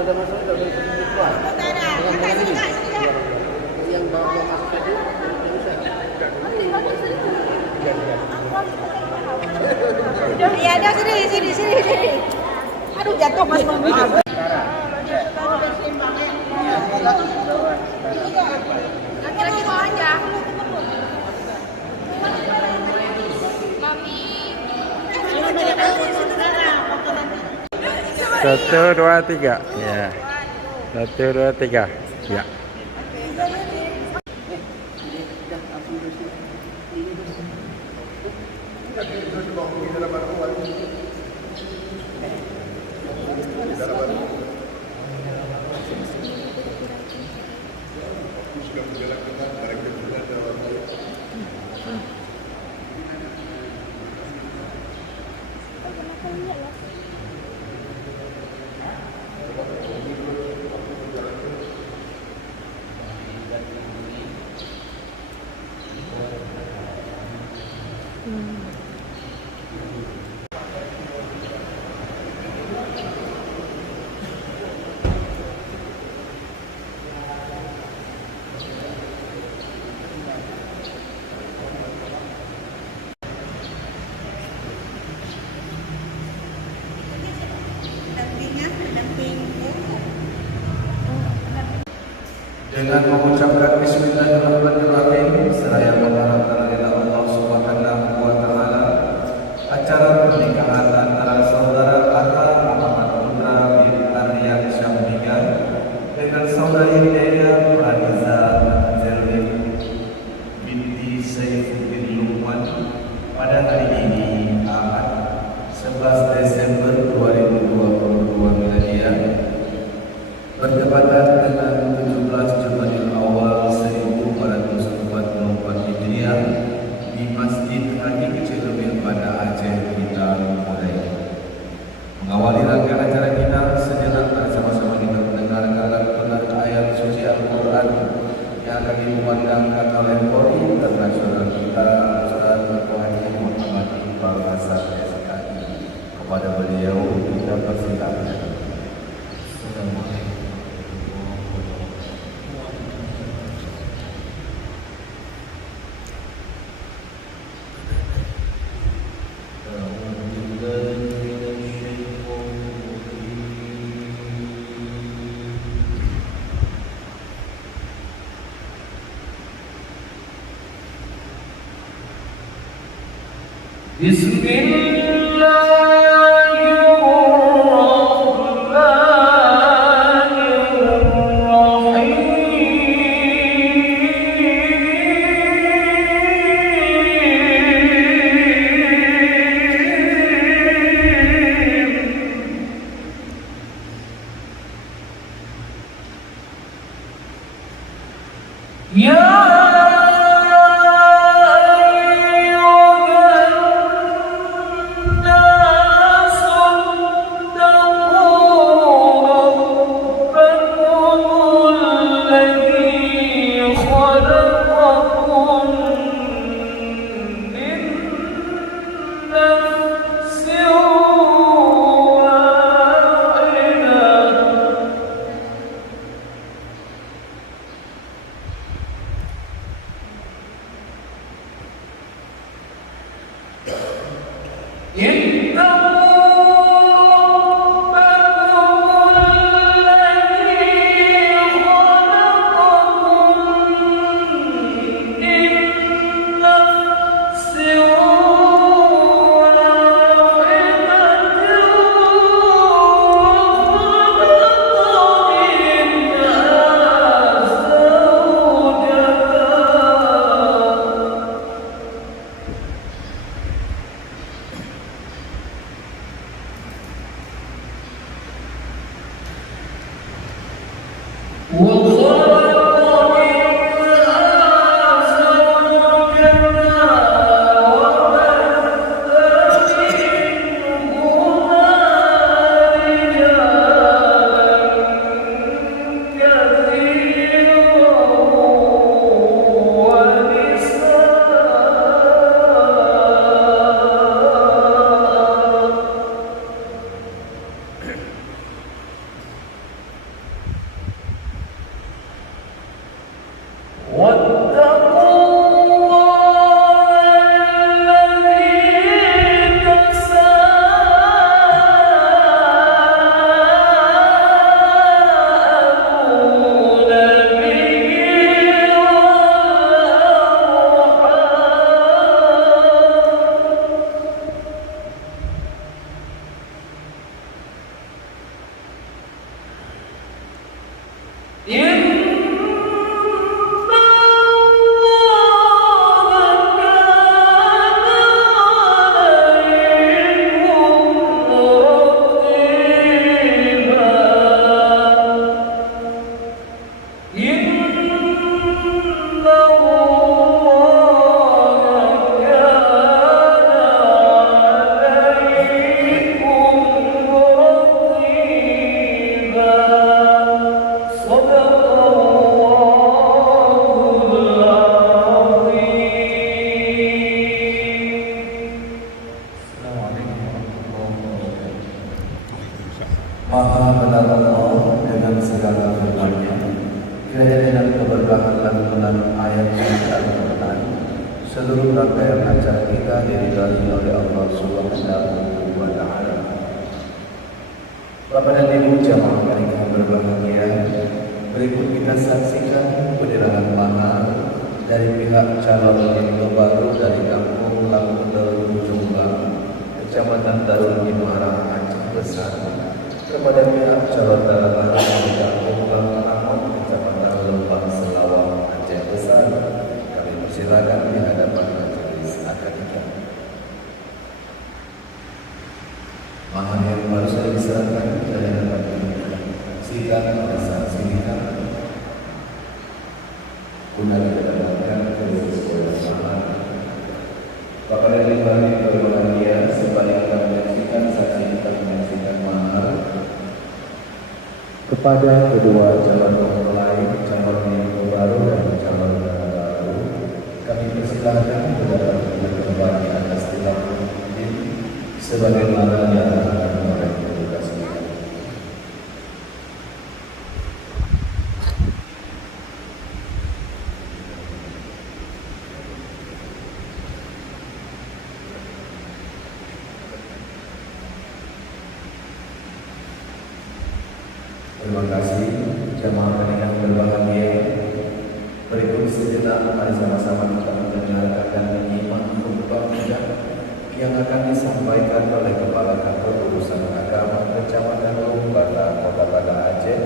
Ada masalah tidak boleh pergi keluar. Yang bawa masuk tadi Iya, ada sini. Aduh, jatuh Mas Mami. Laki-laki mau aja. Satu, dua, tiga. Ya. Satu, dua, tiga. Ya. Dengan mengucapkan Bismillahirrahmanirrahim, saya mengharapkan ridha Allah Subhanahu wa Ta'ala, acara pernikahan antara saudara Atta Muhammad Putra bin Aryan Syambigan dengan saudari Dea Pradiza Zerlin binti Saifuddin Luqman pada hari ini Ahad 11 Desember 2022 miladiah, bertepatan dengan 17 Jumadil Awal 1444 Hijriah di Masjid Haji Kecil Lubil pada Aceh kita mulai. Mengawali rangkaian acara kita, sejenak bersama-sama kita mendengarkan ayat suci Al-Quran yang akan dikumandangkan oleh Polri Internasional kita, Ustaz Haji Muhammad Iqbal Hasan SKI. Kepada beliau kita persilakan. Assalamualaikum. Maha benar Allah dengan segala firman-Nya. Kiranya dengan keberkahan lantunan ayat yang Al-Quran, seluruh rangkaian acara kita diridhai oleh Allah Subhanahu wa Ta'ala. Bapak dan Ibu jamaah yang berbahagia, berikut kita saksikan penyerahan mahar dari pihak calon yang baru dari Kampung Langkudel Jombang, Kecamatan Darul Imara, Aceh Besar, kepada pihak calon dalam dari Kampung Langkudel, Kecamatan Lembang Selawang, Aceh Besar. Kami persilakan di hadapan majelis akademik. Mahar yang baru saja diserahkan dari dapat sidang pada saat sidang guna didapatkan ke sekolah mahar. Bapak dan Ibu yang berbahagia, sebaliknya menyaksikan saksi kita menyaksikan mahar kepada kedua calon mempelai, calon yang baru dan calon yang baru. Kami persilahkan kepada tempat di atas tilang sebagaimana yang akan mereka tugaskan. Terima kasih jamaah yang berbahagia. Berikut sejenak mari sama-sama kita mendengarkan dan menyimak khutbah yang akan disampaikan oleh Kepala Kantor Urusan Agama Kecamatan Lombata, Kota Banda Aceh,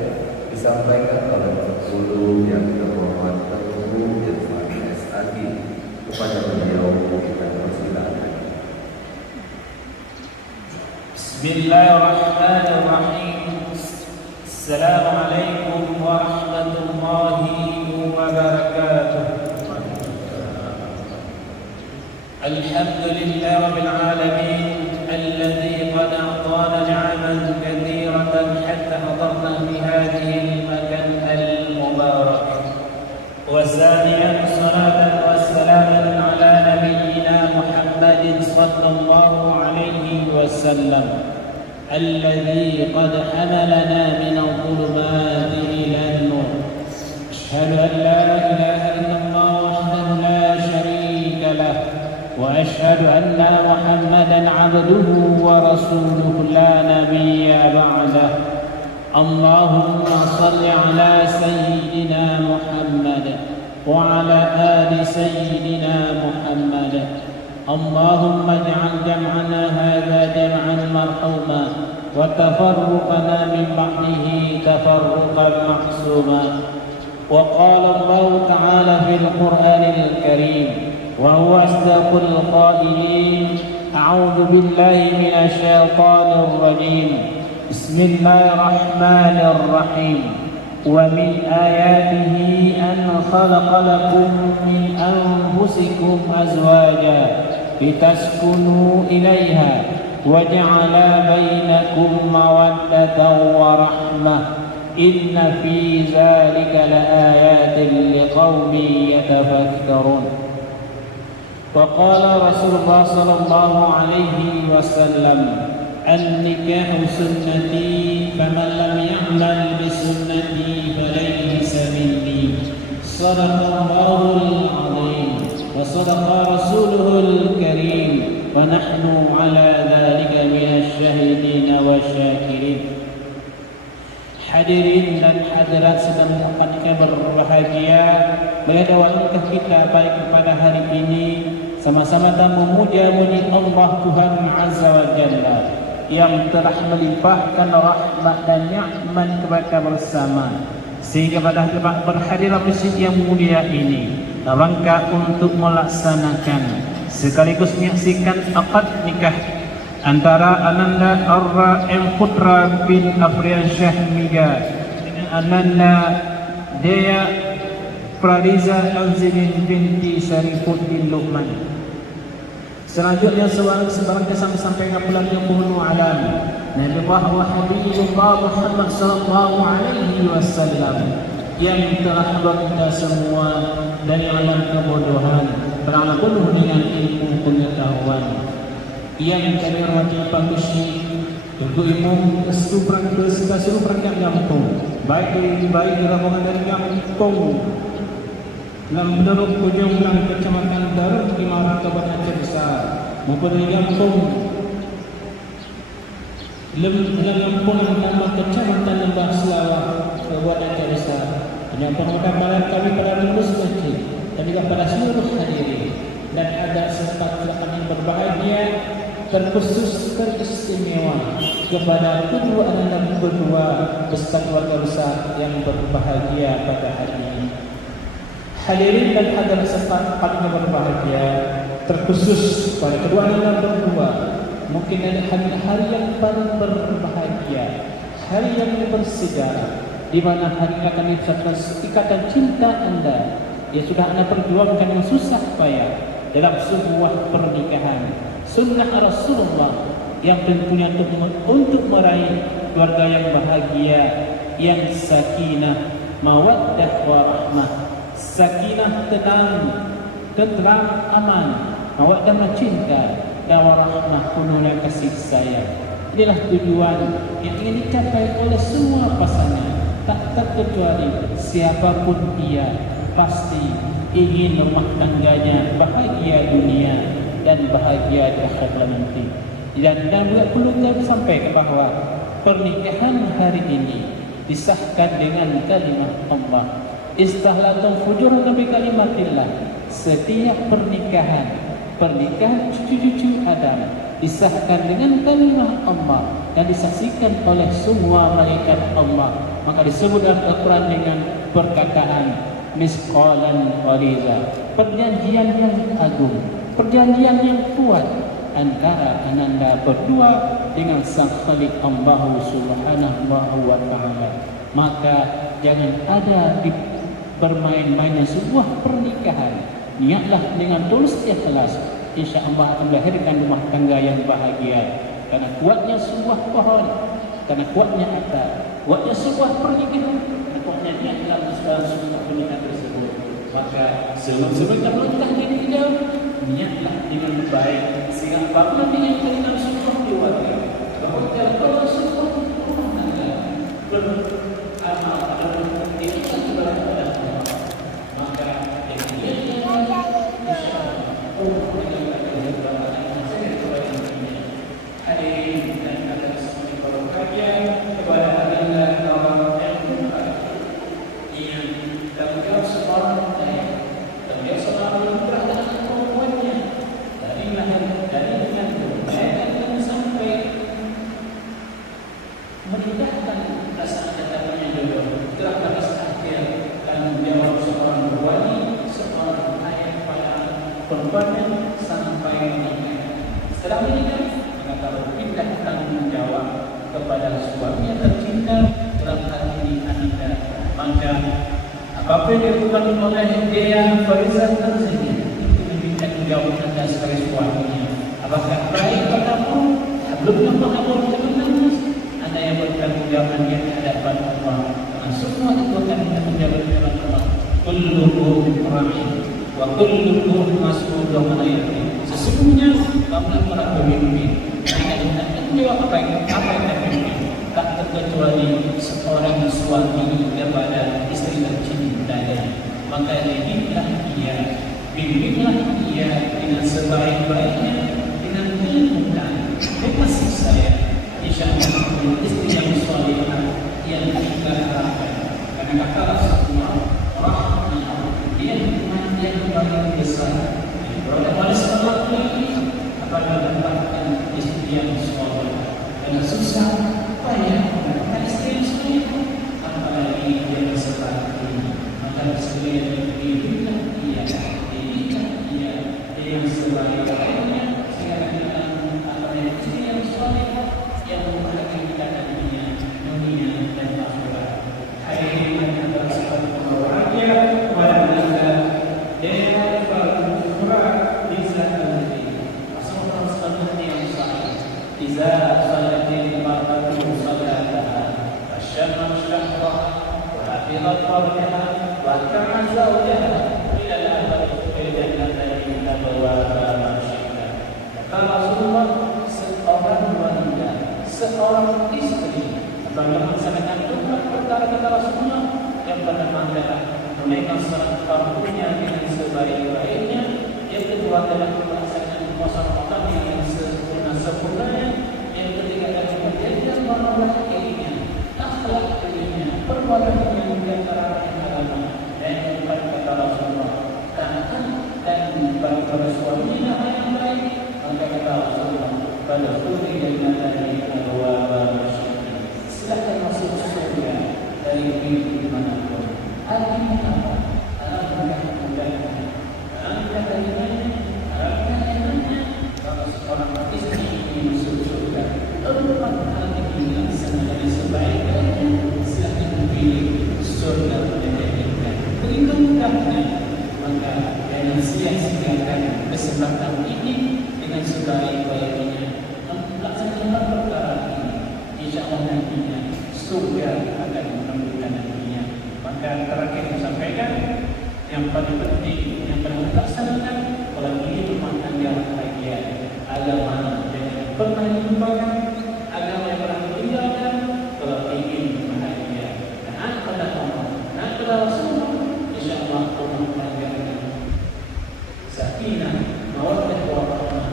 disampaikan oleh Guru yang terhormat Guru Irfan SAG. Kepada beliau kita persilakan. Bismillahirrahmanirrahim. Assalamualaikum warahmatullahi wabarakatuh. الحمد لله رب العالمين الذي قد أعطانا نعما كثيرة حتى حضرنا في هذه المكان المبارك، وثانيا صلاة وسلاما على نبينا محمد صلى الله عليه وسلم الذي قد حملنا من الظلمات إلى النور. أشهد أن لا إله إلا الله وحده لا شريك له، وأشهد أن محمدًا عبده ورسوله لا نبي بعده. اللهم صل على سيدنا محمد وعلى آل سيدنا محمد. اللهم اجعل جمعنا هذا جمعا مرحوما وتفرقنا من بعده تفرقا معصوما. وقال الله تعالى في القرآن الكريم وهو أصدق القائلين: أعوذ بالله من الشيطان الرجيم. بسم الله الرحمن الرحيم. ومن آياته أن خلق لكم من أنفسكم أزواجا لتسكنوا إليها وجعل بينكم مودة ورحمة إن في ذلك لآيات لقوم يتفكرون. وقال رسول الله صلى الله عليه وسلم النكاح سنتي فمن لم يعمل بسنتي فليس مني. صدق الله العظيم وصدق رسوله الكريم ونحن على ذلك من الشاهدين والشاكرين. Hadirin dan hadirat sedang akan berbahagia, berada langkah kita baik kepada hari ini sama-sama dan memuja-muji Allah Tuhan Azza wa Jalla yang telah melimpahkan rahmat dan nikmat kepada bersama sehingga pada berhadiran masjid yang mulia ini dalam rangka untuk melaksanakan sekaligus menyaksikan akad nikah antara Ananda Arra M. Putra bin Afrian Syahmiga dengan Ananda Dea Pradiza Azizin binti Syarifuddin Luqman. Selanjutnya sebarang kesan sampaikan bulan yang penuh alam Nabi Muhammad Habibullah Muhammad sallallahu alaihi wasallam yang telah kita semua dari alam kebodohan berangkat penuh dengan ilmu pengetahuan yang kami hormati pangkusi untuk imam seluruh perangkat kampung baik di rombongan dari kampung dalam penduduk Ujung Belang Kecamatan Darul Imara Kabupaten Aceh Besar maupun di kampung Lempunan nama Kecamatan Lembah Selawah Kabupaten Aceh Besar yang penghormatan kami pada lulus masjid dan juga pada seluruh hadirin dan ada serta yang berbahagia terkhusus teristimewa kepada kedua anak berdua beserta keluarga besar yang berbahagia pada hari ini. Hadirin dan hadirat serta paling berbahagia terkhusus pada kedua anak berdua mungkin ada hari yang paling berbahagia, hari yang bersejarah di mana hari ini akan diucapkan ikatan cinta anda yang sudah anda perjuangkan dengan susah payah dalam sebuah pernikahan sunnah Rasulullah yang tentunya untuk meraih keluarga yang bahagia, yang sakinah, mawaddah warahmah. Sakinah tenang, aman, mawaddah cinta, dan warahmah penuhnya kasih sayang. Inilah tujuan yang ingin dicapai oleh semua pasangan, tak terkecuali siapapun ia pasti ingin rumah tangganya bahagia dunia dan bahagia di akhirat nanti. Dan juga perlu kami sampaikan bahawa pernikahan hari ini disahkan dengan kalimat Allah. Istahlatun fujuran nabi kalimatillah. Setiap pernikahan cucu-cucu Adam disahkan dengan kalimat Allah dan disaksikan oleh semua malaikat Allah. Maka disebut dalam Al-Quran dengan perkataan misqalan waliza, perjanjian yang agung, perjanjian yang kuat antara ananda berdua dengan sang Khalik Allah Subhanahu wa ta'ala. Maka jangan ada di bermain-mainnya sebuah pernikahan. Niatlah dengan tulus ikhlas, insya-Allah akan melahirkan rumah tangga yang bahagia. Karena kuatnya sebuah pohon, karena kuatnya akad, kuatnya sebuah pernikahan, karena kuatnya niat dalam sebuah pernikahan tersebut. Maka sebelum kita melangkah lebih jauh, niatlah dengan baik sehingga apabila dengan kalimat sebuah keluarga, bahwa kalau sebuah rumah tangga beramal dalam ikhlas kepada Allah, maka hadirin dan hadirat sekalian berbahagia kepada adalah orang yang tanggungjawab seorang tanggungjawab seorang yang berada perempuannya dari lahir dari mengandung dan sampai menindahkan rasa datangnya jodoh telah batas akhir tanggungjawab seorang wali, seorang ayah pada perempuannya sampai menikah. Setelah menikah maka berpindah tanggung jawab kepada suami yang tercinta dalam hal ini Ananda. apa yang dilakukan oleh Dea Farizah Tanzania itu meminta menjawab anda sebagai suaminya. Apakah baik padamu? Belum menghapus kebenaran anda yang bertanggung jawab di hadapan Allah. Semua itu akan menjawab di hadapan Allah. Kullukum ra'in wa kullukum mas'ulun an ra'iyatihi. Sesungguhnya kamu para pemimpin, mereka akan menjawab apa yang terjadi. Tak terkecuali seorang suami kepada istri tercintanya, maka didiklah ia, bimbinglah ia dengan sebaik-baiknya, dengan kemudahan. Kasih saya, insya Allah istri yang salihah yang kita harapkan. Karena kata Rasulullah, rahmah dia nikmat yang paling besar. Oleh sebab ini, apabila mendapatkan istri yang salihah dan susah, payah mendapatkan istri yang salihah, apalagi dia seperti ini, maka sekalian didiklah ia, yang sebaik-baiknya. Seorang istri bagaimana melaksanakan dua perkara-perkara Rasulullah. Yang pertama adalah memegang salat fardunya dengan sebaik-baiknya. Yang kedua adalah melaksanakan puasa Ramadan dengan sempurna-sempurnanya. Yang ketiga adalah menjaga marwah dirinya, akhlak dirinya, perbuatan yang diantara agama. Dan yang keempat kata Rasulullah, taat dan pada suaminya yang baik. Maka kata Rasulullah, pada putri dan dari silakan masuk surga dari pintu manapun. Artinya apa? Alhamdulillah mudahnya. Anda dari mana? Anda dari mana? Kalau seorang istri ingin masuk surga, empat hal yang sangat sebaik-baiknya. Silakan pilih surga menjadikan berikutnya. Maka jangan sia-siakan kesempatan ini dengan sebaik-baiknya. Laksanakan perkara ini, insya Allah nantinya surga akan menemukan nantinya. Maka terakhir saya sampaikan, yang paling penting, yang paling dilaksanakan kalau ingin rumah tangga bahagia, agama jangan pernah dilupakan, agama yang pernah ditinggalkan. Kalau ingin bahagia, taat pada Allah, taat pada Rasulullah, insya Allah rumah tangga sakinah, mawaddah warahmah,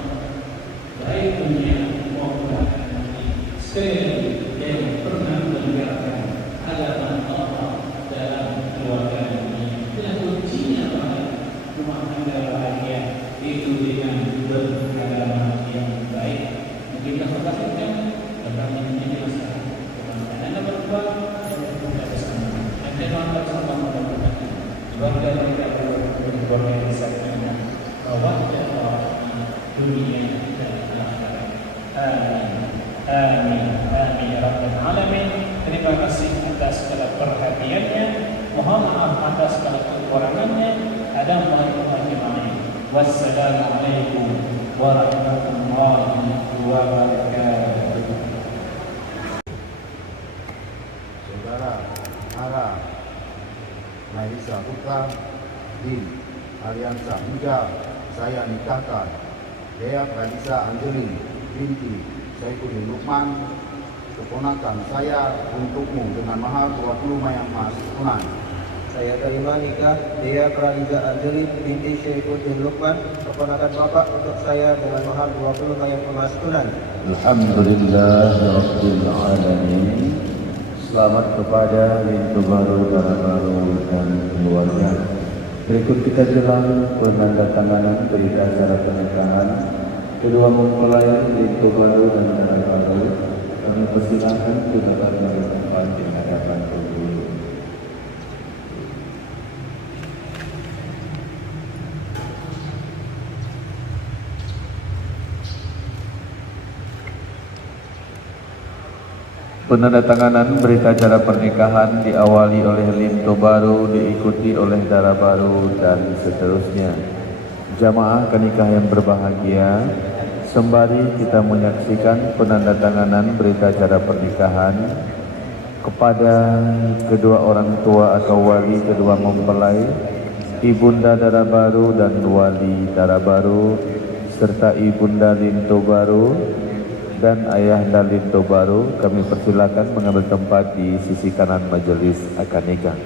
baik dunia maupun akhirat. Sekali yang pernah menegakkan agama Allah dalam keluarga ini, dan kuncinya rumah tangga bahagia itu dengan beragama yang baik. Mungkin kita perhatikan tentang ini masalah anda berbuat dan bersama. Anda mantap sama mudah-mudahan keluarga mereka berkeluarga yang disatukan bahwa dunia dan akhirat. Amin. Amin. Amin ya rabbal alamin. Terima kasih atas segala perhatiannya. Mohon maaf atas segala kekurangannya. Ada warahmatullahi. Wassalamualaikum warahmatullahi wabarakatuh. Saudara Ara Naisa Putra di Aliansa Muda, saya nikahkan Dea Pradisa Angelin binti Saifuddin Lukman, keponakan saya untukmu dengan mahar 20 mayang emas tunai. Saya terima nikah Dea Pradisa Angelin binti Saifuddin Lukman, keponakan Bapak, untuk saya dengan mahar 20 mayang emas tunai. Alhamdulillahirabbil alamin. Selamat kepada bintu baru, darah baru dan keluarga. Berikut kita jelang penandatanganan berita acara pernikahan kedua mempelai bintu baru dan darah baru. Kami persilakan saudara bertempat di hadapan penghulu. Penandatanganan berita acara pernikahan diawali oleh linto baru, diikuti oleh darah baru, dan seterusnya. Jamaah kenikah yang berbahagia, sembari kita menyaksikan penandatanganan berita acara pernikahan kepada kedua orang tua atau wali kedua mempelai, ibunda darah baru dan wali darah baru, serta ibunda linto baru dan ayahanda linto baru, kami persilakan mengambil tempat di sisi kanan majelis akad nikah.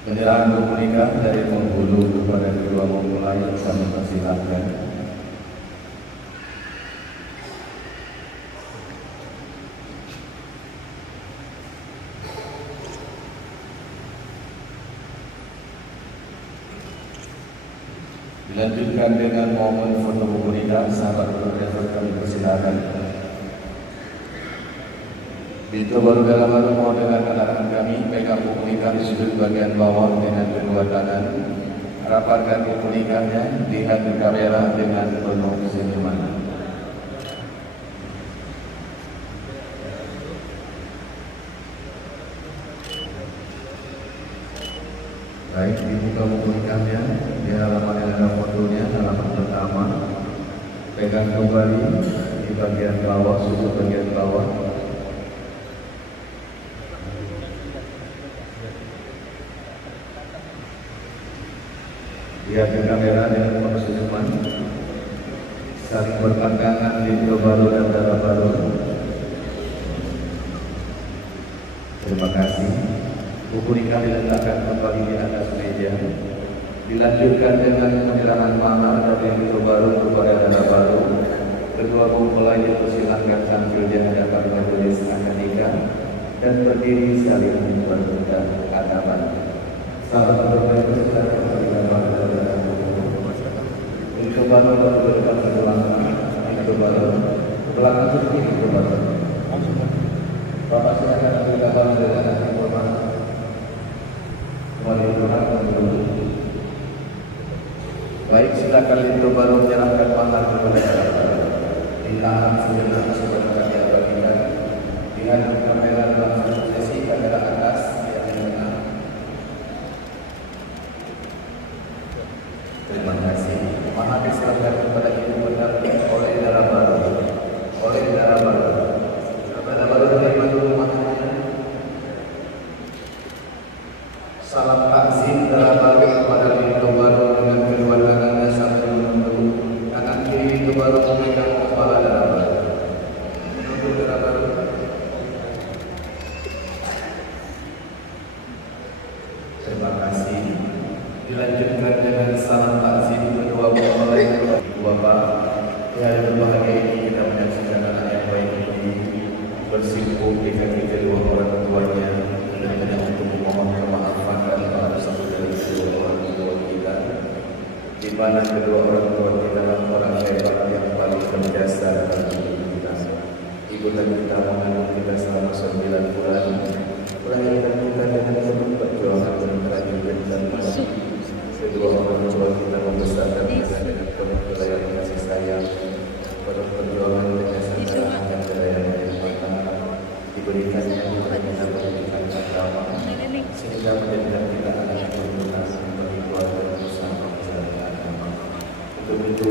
Penyerahan buku nikah dari penghulu kepada kedua mempelai kami persilahkan. Dilanjutkan dengan momen foto buku nikah, sahabat fotografer kami persilahkan. Linto baru dalam baru mohon dengan arahan kami, pegang buku nikah di sudut bagian bawah dengan kedua tangan. Rapatkan buku nikahnya, lihat ke kamera dengan penuh senyuman. Baik, dibuka buku nikahnya, di halaman yang ada fotonya, halaman pertama. Pegang kembali di bagian bawah, sudut bagian bawah. Lihat ke kamera dengan penuh senyuman, saling berpandangan linto baru dan darah baru. Terima kasih. Buku nikah diletakkan kembali di atas meja. Dilanjutkan dengan penyerahan mahar dari linto baru kepada darah baru. Kedua mempelai dipersilahkan tampil di hadapan majelis akad nikah dan berdiri saling berpegang adaban. Sahabat berbaik bersilakan linto baru berdepan ke belakang, linto baru belakang seperti linto baru. Bapak silakan ambil gambar dengan nanti korban. Kembali berangkat dulu. Baik, silakan linto baru menyerahkan mahar kepada sahabat. Ditahan sejenak supaya kami bagikan. Lihat kamera belakang sesi kamera atas yang tengah. Terima kasih. Mahar diserahkan kepada ibu benar oleh darah baru, oleh darah baru. Darah baru menerima dulu maharnya. Salam takzim darah baru kepada linto baru dengan kedua tangannya sambil menunduk. Tangan kiri linto baru memegang kepala darah baru. Menunduk darah baru. Terima kasih. Dilanjutkan dengan salam takzim kedua mempelai. Bapak yang berbahagia ini kita menyaksikan anak yang baik ini bersimpuh di kaki kedua orang tuanya dan untuk memohon kemaafan dan dosa dari kedua orang tua kita, di mana kedua orang tua kita adalah orang hebat yang paling berjasa dalam hidup kita. Ibu dan kita mengandung kita selama 9 bulan, melahirkan kita dengan penuh perjuangan dan kerajuan dan mati. Kedua orang tua kita membesarkan kita dengan penuh kelayakan kasih sayang, penuh perjuangan dengan sandaran dan kelayakan yang matang. Diberikannya kepada kita pendidikan agama, sehingga menjadikan kita anak yang berguna bagi keluarga bersama menjalankan agama. Untuk itu,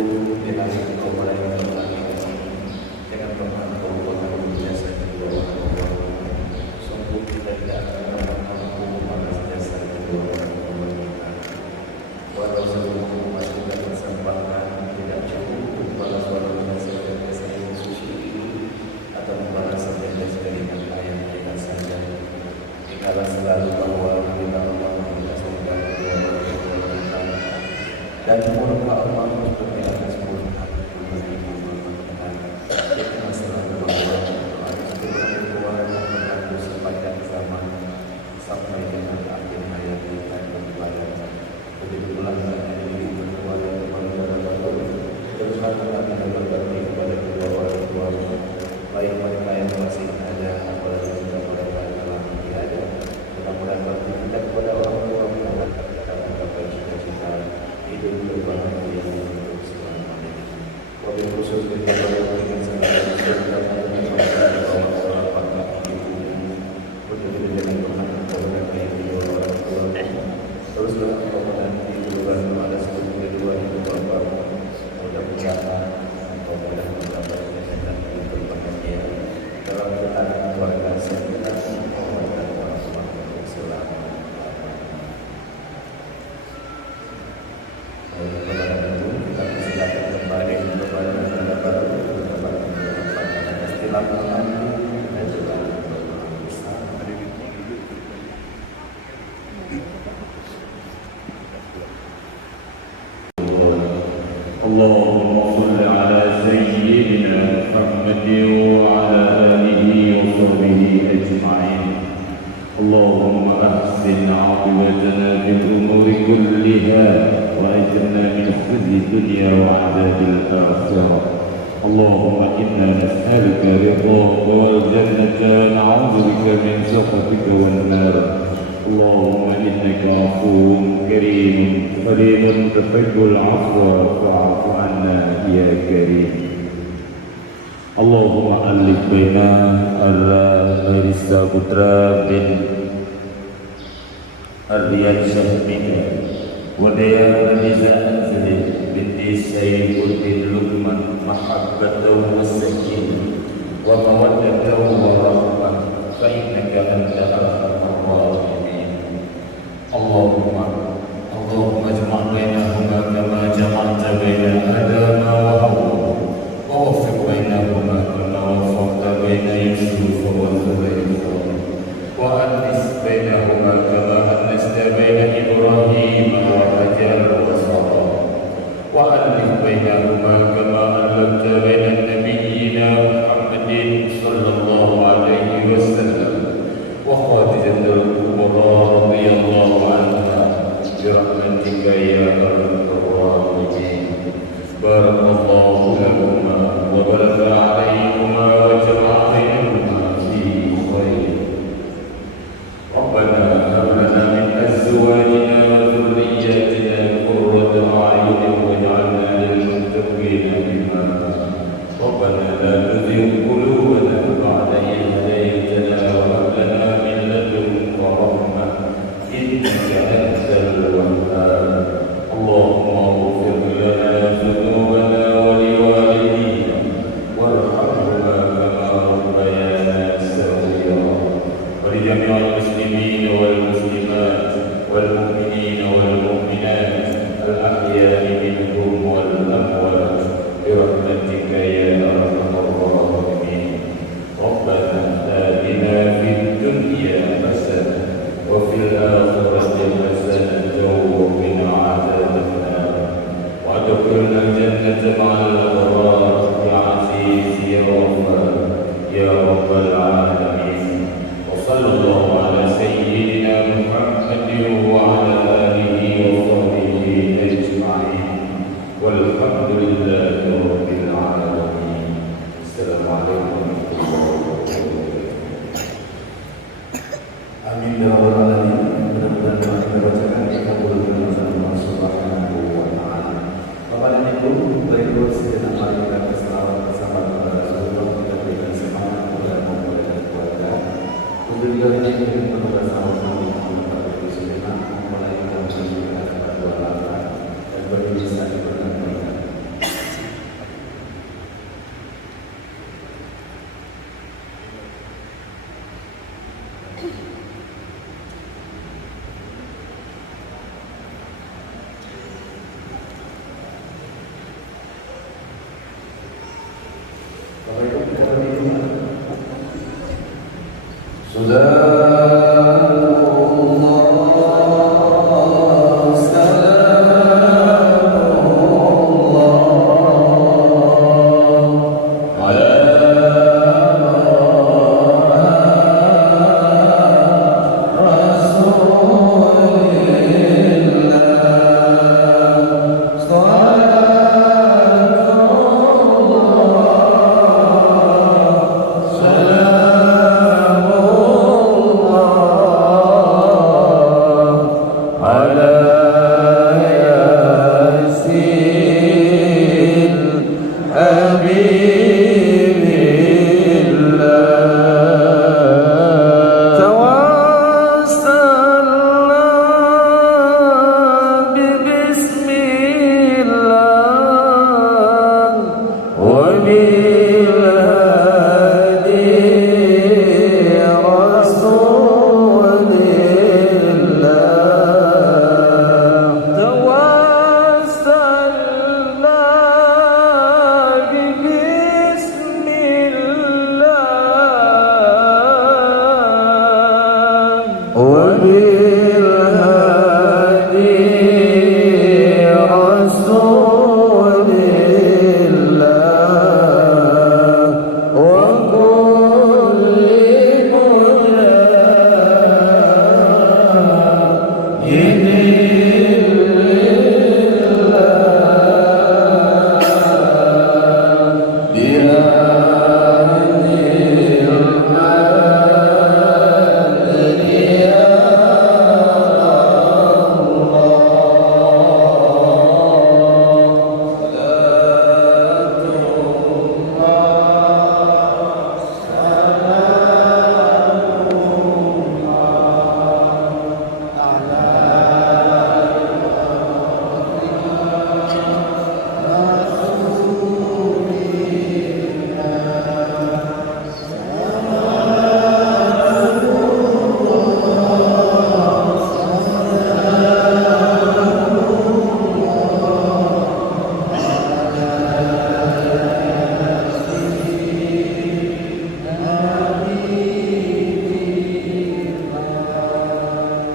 dihasil kau mulai memperhatikan ini, jangan pernah kau lupakan jasa kedua orang tua. Sungguh dan murka Allah seperti atas murka kita selalu berdoa sepanjang zaman sampai dengan akhir hayat kita kepada begitulah ini berdoa kepada Allah terus lakukan berbakti kepada kedua orang tua baik mereka yang masih ada apalagi sudah mereka yang telah tiada mudah-mudahan bakti kita kepada orang tua mudah-mudahan kita mencapai cita-cita hidup berbahagia untuk selamanya. Wabil khusus kita berdoa dengan segala sesuatu teruslah engkau menanti keluar pada seluruh kedua ibu bapa mudah-mudahan engkau mudah mendapat kesehatan yang berbahagia dalam ketaatan keluarga serta keluarga orang-orang yang selama oleh kepada itu kita persilakan kembali kepada negara baru kepada istilah mengambil dan juga besar. اللهم صل على سيدنا محمد وعلى آله وصحبه أجمعين اللهم أحسن عاقبتنا في الأمور كلها وأجرنا من خزي الدنيا وعذاب الآخرة اللهم إنا نسألك رضاك والجنة ونعوذ بك من سخطك والنار اللهم إنك عفو كريم قريب تحب العفو فاعف عنا يا كريم اللهم ألف بين Marissa Putra bin Aryan Syahmida Wadaya Ramiza Anzali binti Sayyiduddin Luqman mahabbatan wa sakinah wa mawaddatan wa rahmah fa innaka anta arhamar rahimin Allahumma ijma' bainahuma kama jama'ta baina Adama wa Hawwa wa waffiq bainahuma kama waffaqta baina Yusuf wa Zulaikha wa anis bainahuma kama anasta baina Ibrahim wa Hajar wa Sara wa alif bainahuma kama alafta baina nabiyyina Muhammadin sallallahu alaihi wasallam wa Khadijatul Kubra radhiyallahu anha برحمتك يا أرحم الراحمين بارك الله لكما وبارك عليكما وجمع بينكما في خير ربنا هب لنا من أزواجنا وذرياتنا قرة أعين واجعلنا للمتقين إماما ربنا لا تزغ قلوبنا بعد إذ هديتنا وهب لنا من لدنك رحمة إنك أنت الوهاب اللهم اغفر لنا ذنوبنا ولوالدينا وارحمهما كما ربيانا صغيرا ولجميع المسلمين والمسلمات والمؤمنين والمؤمنات الأحياء منهم والأموات برحمتك يا أرحم الراحمين ربنا آتنا في الدنيا حسنة وفي الآخرة حسنة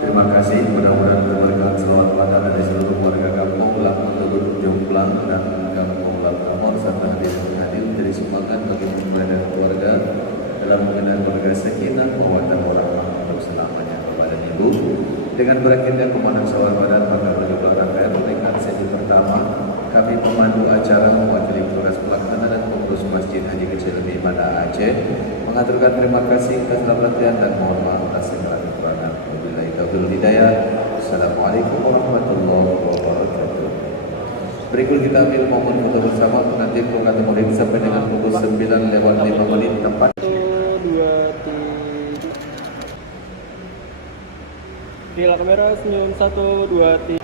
Terima kasih, mudah-mudahan berberkah selawat pada dari seluruh warga kampung Lakon Tebut Jomplang dan kampung Lakon serta hadirin hadir menjadi sumbangan bagi kepada keluarga dalam mengenal keluarga sakinah mawaddah warahmah untuk selamanya kepada ibu. Dengan berakhirnya pemandangan sawal badan maka berjumlah rangkaian pernikahan sesi pertama, kami pemandu acara mewakili tugas pelaksana dan pengurus Masjid Haji Kecil di Banda Aceh mengaturkan terima kasih atas perhatian dan mohon maaf atas segala kekurangan. Wabillahi taufiq wal hidayah. Assalamualaikum warahmatullahi wabarakatuh. Berikut kita ambil momen foto bersama pengantin pengantin murid sampai dengan pukul 9:05 tepat. 1, 2, 3. Gila kamera senyum 1, 2, 3.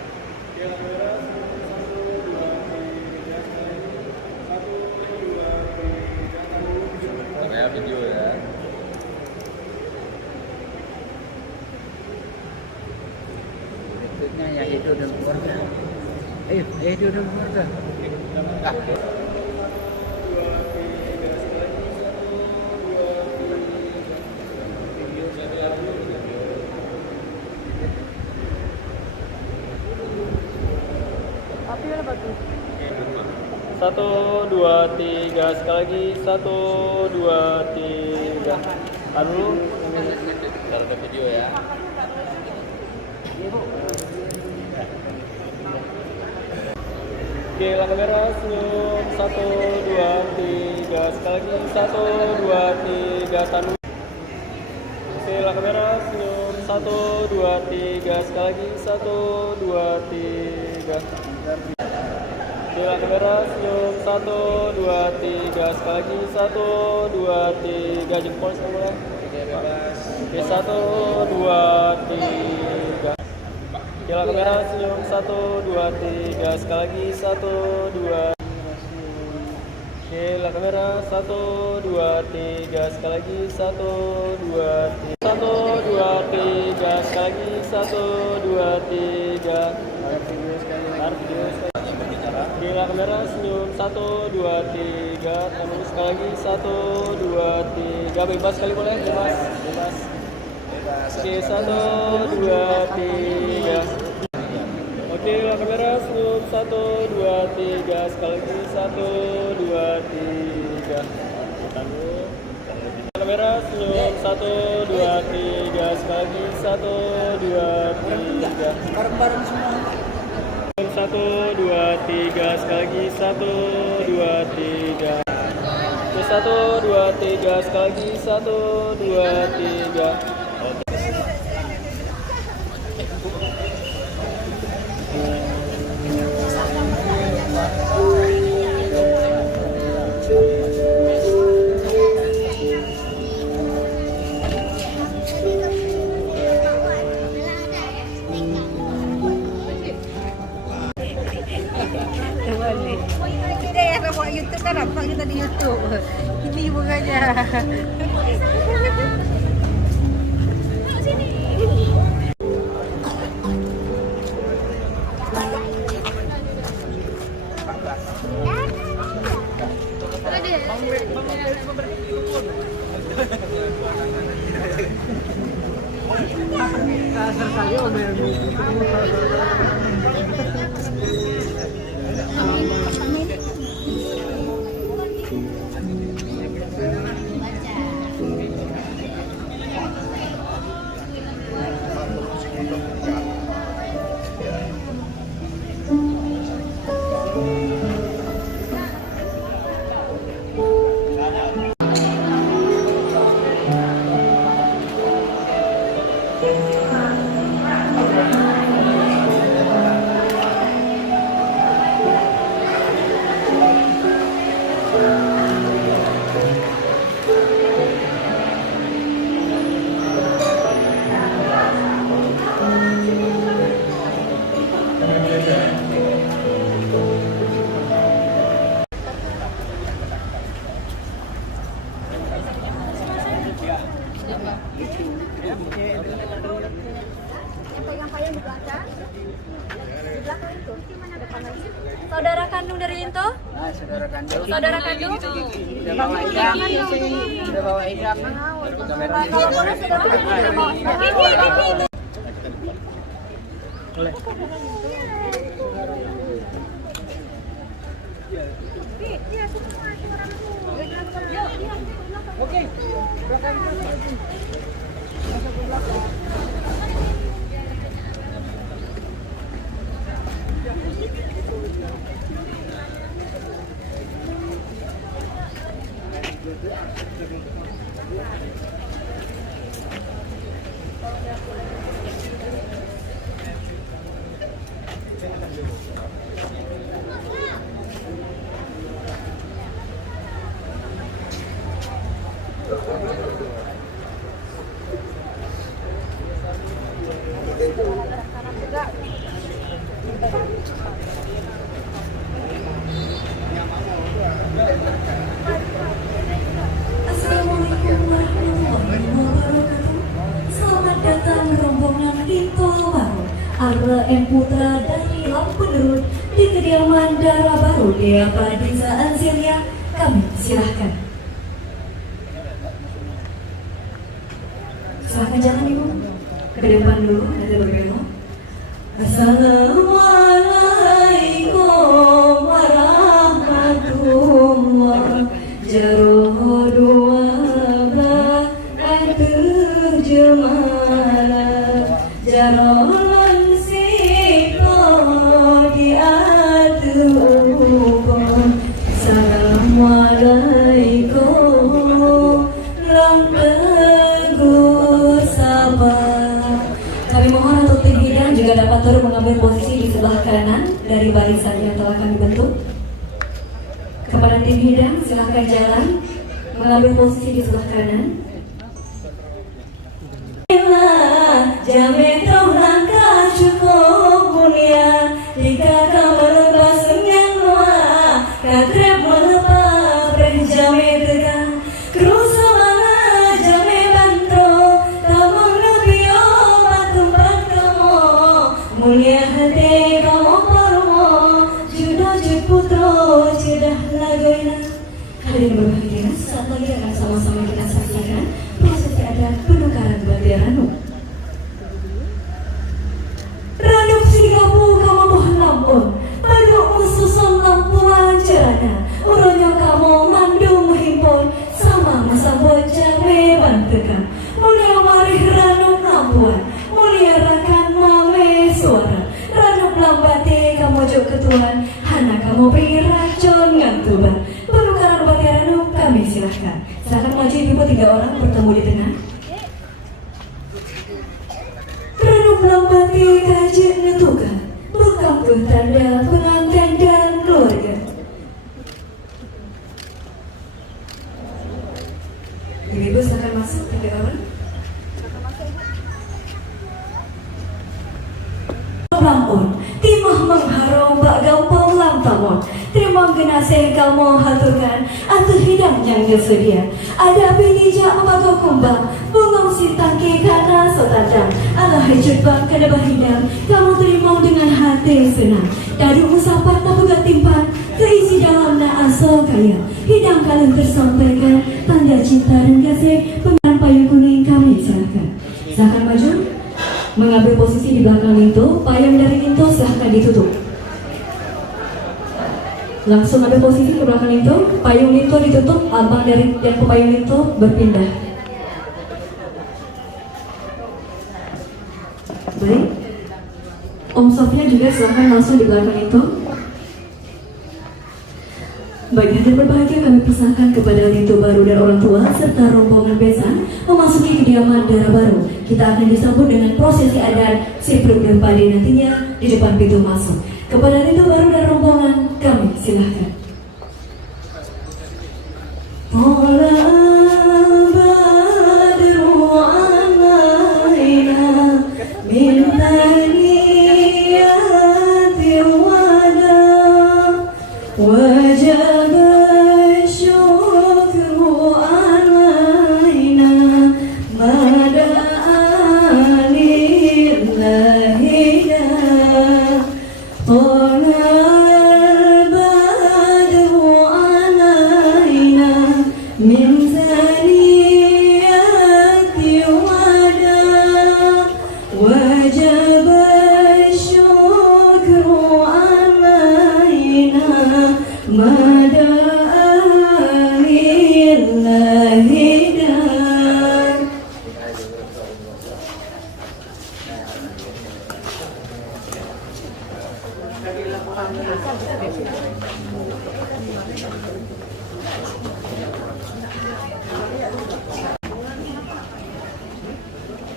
Gila kamera senyum 1, 2, 3. 1, 2, 3. Kamera video ya. Berikutnya ya hidup dan keluarga. Ayo, hidup dan keluarga. Satu, dua, tiga, sekali lagi 1, 2, 3. Lalu taruh ke video ya. Oke, lampu merah senyum 1, 2, 3, sekali lagi 1, 2, 3, taruh. Oke, lampu merah senyum 1, 2, 3, sekali lagi 1, 2, 3. Gila kamera senyum 1, 2, 3 sekali lagi 1, 2, 3 jempol semua. Oke 1, 2, 3. Gila kamera senyum 1, 2, 3 sekali lagi 1, 2. Gila kamera 1, 2, 3 sekali lagi 1, 2, 3. 1, 2, 3 sekali lagi 1, 2, 3. Gila kamera senyum 1, 2, 3. Taruh sekali lagi 1, 2, 3. Bebas sekali boleh? Bebas. Oke 1, 2, 3. Oke gila kamera senyum 1, 2, 3. Sekali lagi 1, 2, 3. Taruh. Kamera senyum 1, 2, 3. Sekali lagi 1, 2, 3. Bareng-bareng semua. 1, 2, 3 sekali lagi 1, 2, 3. 1, 2, 3 sekali lagi 1, 2, 3. Kita ya buat YouTube kan nampak kita di YouTube. Ini bukannya. Saudara kandung dari Linto? Saudara kandung? Sudah bawa idam. Oke. Assalamualaikum warahmatullahi wabarakatuh. Selamat datang rombongan Linto Baru RM Putra dari Lampunderut di kediaman Dara Baru Dea Pradisa Anzilia. Kami silahkan. Silahkan jangan ibu ke depan dulu, nanti berbelok. Assalamualaikum warahmatullahi wabarakatuh. Jarolan siko diatur. Assalamualaikum lang teguh sabar. Kami mohon untuk tim hidang juga dapat turun mengambil posisi di sebelah kanan dari barisan yang telah kami bentuk. Kepada tim hidang silahkan jalan mengambil posisi di sebelah kanan. Jamin kau langkah cukup mulia jika kau melepas dengan luar katrep melepas berjamin tegak kru semangat jamin bantro kamu lebih obat tempat kamu mulia hati kamu parmo judo jud putro cedah lagoina. Hadirin berbahagia, saat lagi akan sama-sama kita saksikan prosesi adat penukaran bendera Ranu. Ranu Singapura kamu mohon lampun, baru mususun lampuan cerana, uronya kamu mandu menghimpun, sama mesambut jame bantekan, mulia marih Ranu lampuan, mulia rakan mame suara, Ranu pelambati kamu juk ketuan, hana kamu beri racun ngantuban, penukaran bendera Ranu kami silahkan. Silahkan maju ibu 3 orang bertemu di tengah. Ranu melambati kajian netukan, bukan tanda pengantin dan keluarga. Ibu silahkan masuk 3 orang. Lampun, timah mengharum bak gampang lamtamon. Terima genasih kamu haturkan atau hidang yang sedia. Ada pinijak membawa kumbang, bungong si tangki karena sotadang. Allah hijabkan kada bahidang, kamu terima dengan hati senang. Dadu musafat tak pegat timpan, keisi dalam na asal kaya. Hidang kalian tersampaikan, tanda cinta dan kasih. Pengarang payung kuning kami silakan. Silahkan maju. Mengambil posisi di belakang Linto, payung dari Linto silahkan ditutup. Langsung ambil posisi ke belakang Linto, payung Linto ditutup, abang dari yang pepayung Linto berpindah. Baik, Om Sofia juga silahkan langsung di belakang Linto. Bagi hadirin berbahagia kami persilakan kepada Linto Baru dan orang tua serta rombongan besan memasuki kediaman Dara Baru. Kita akan disambut dengan prosesi adat Sipruk dan Padi nantinya di depan pintu masuk. Kepada Linto Baru dan rombongan kami silahkan.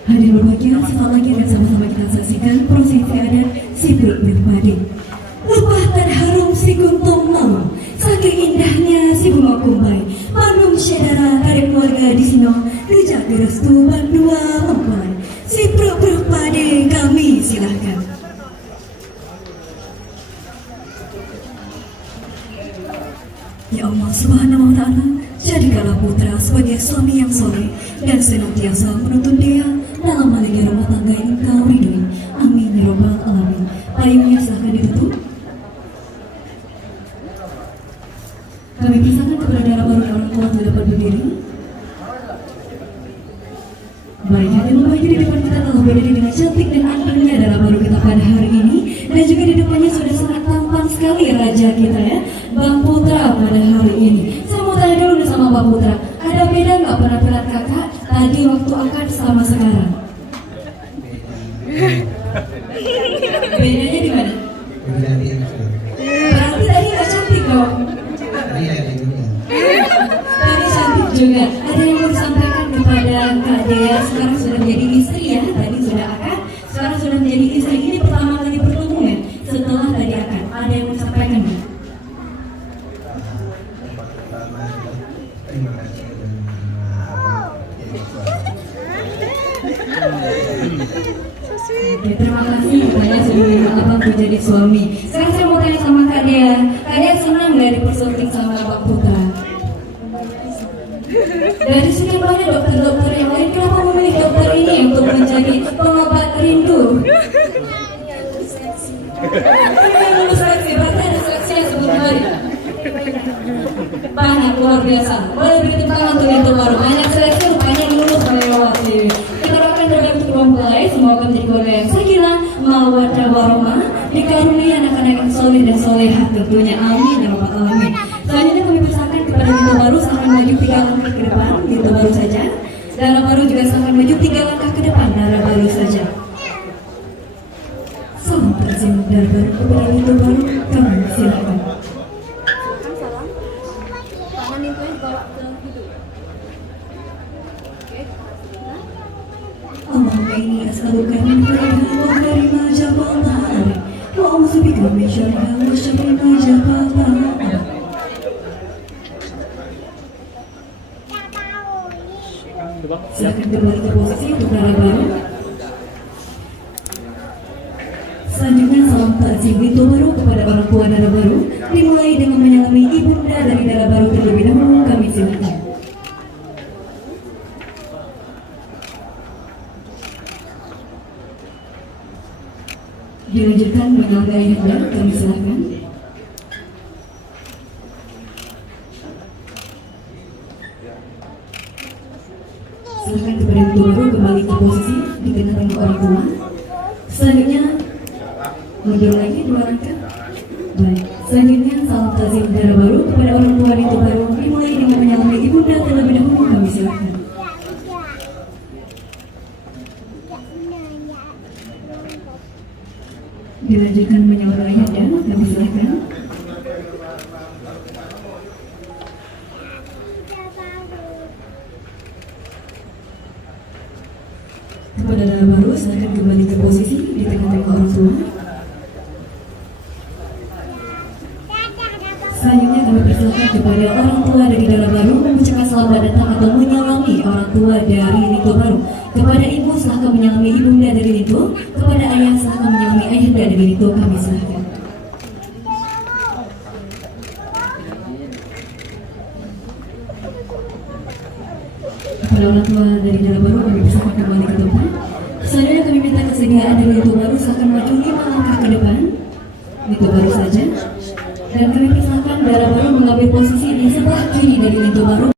Hadirin berbahagia, sesaat lagi akan sama-sama kita saksikan prosesi adat Sibruk Berpadi. Lepah tan harum si kuntum mau, saking indahnya si bunga kumbai. Manum syedara karib keluarga di sini, rejak restu bandua mempelai. Sibruk Berpadi kami silahkan. Ya Allah Subhanahu wa Ta'ala, jadikanlah putra sebagai suami yang soleh dan senantiasa menuntun dia dalam baliknya rumah tangga yang Engkau ridhoi. Amin ya Rabbal Alamin. Payungnya silahkan ditutup. Kami persilakan kepada darah baru orang tua untuk dapat berdiri. Baik, hadirin berbahagia, di depan kita telah berdiri dengan cantik dan andalnya darah baru kita pada hari ini, dan juga di depannya sudah sangat tampan sekali raja kita ya, Bang Putra pada hari ini. Saya mau tanya dulu nih sama Bang Putra, ada beda nggak penampilan kakak tadi waktu akad sama sekarang? Bedanya di mana? Berarti tadi nggak cantik dong? Tadi cantik juga. Ada yang mau disampaikan kepada Kak Dea? Sekarang sudah menjadi istri ya. Tadi sudah akad, sekarang sudah menjadi istri. Ini pertama kali bertemu ya setelah tadi akad. Ada yang mau disampaikan nggak? Oke, terima kasih saya sudah menerima abang menjadi suami. Sekarang saya mau tanya sama Kak Dea. Kak Dea senang nggak dipersunting sama Bang Putra? Dari sekian banyak dokter-dokter yang lain, kenapa memilih dokter ini untuk menjadi pengobat rindu? Lulus seleksi, berarti ada seleksinya sebelum hari. Banyak, luar biasa. Boleh beri tepuk tangan untuk itu baru. Banyak seleksi, banyak lulus melewati. Kita doakan terbaik untuk mempelai, semoga menjadi keluarga yang sakinah, mawaddah warahmah, dikaruniai anak-anak yang soleh dan solehah tentunya. Amin ya rabbal alamin. Selanjutnya kami persilakan kepada pintu baru silahkan maju 3 langkah ke depan, pintu baru saja. Darah baru juga silahkan maju 3 langkah ke depan, darah baru saja. Salam takzim darah baru kepada pintu baru, kami silahkan. Allahumma inni as'aluka min khairin wa khairin ma jabala alaik wa a'udzubika min syarriha wa syarri ma jabala alaik. Silakan kembali ke posisi untuk darah baru. Selanjutnya salam takzim pintu baru kepada orang tua darah baru, dimulai dengan menyalami ibunda dari darah baru terlebih dahulu, kami silakan. Dilanjutkan menyalami ayahnya, kami silakan. Silakan kepada pintu baru kembali ke posisi di tengah-tengah orang tua. Selanjutnya mundur lagi 2 langkah. Baik. Selanjutnya salam takzim darah baru kepada orang tua pintu baru, dimulai dengan menyalami ibunda terlebih dahulu, kami silakan. Dilanjutkan menyalami ayahnya, kami silakan. Kepada darah baru, silakan kembali ke posisi di tengah-tengah orang tua. Selanjutnya kami persilakan kepada orang tua dari darah baru mengucapkan selamat datang atau menyalami orang tua dari Nito baru. Kepada ibu silakan menyalami ibunda dari Nito. Kepada ayah silakan menyalami ayahanda dari Nito. Kami silakan. Kepada orang tua dari darah baru kami persilakan kembali ke tempat. Selanjutnya kami minta kesediaan dari Nito baru silakan maju 5 langkah ke depan. 5 Itu baru saja. Dan kami persilakan Dara Baru mengambil posisi di sebelah kiri dari Lintu Baru.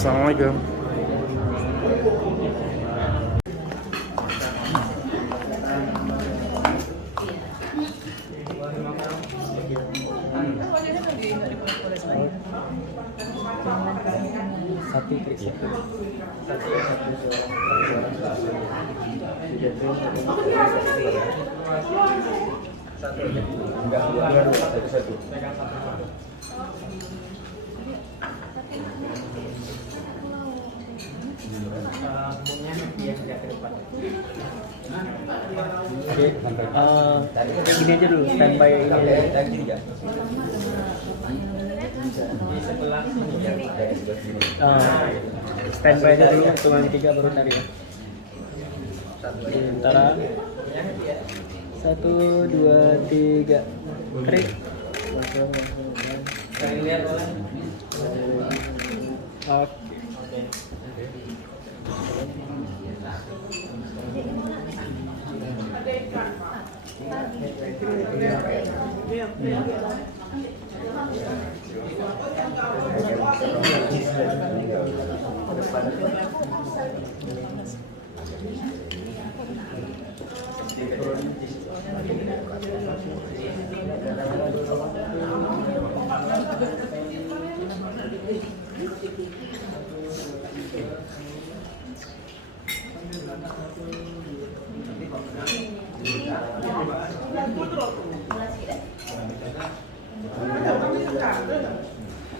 Assalamualaikum. Satu trik ya. Satu. Oke, ini aja dulu standby ini. Standby aja dulu, hitungan 3 baru tarik ya. Sementara 1, 2, 3 tarik. Oke.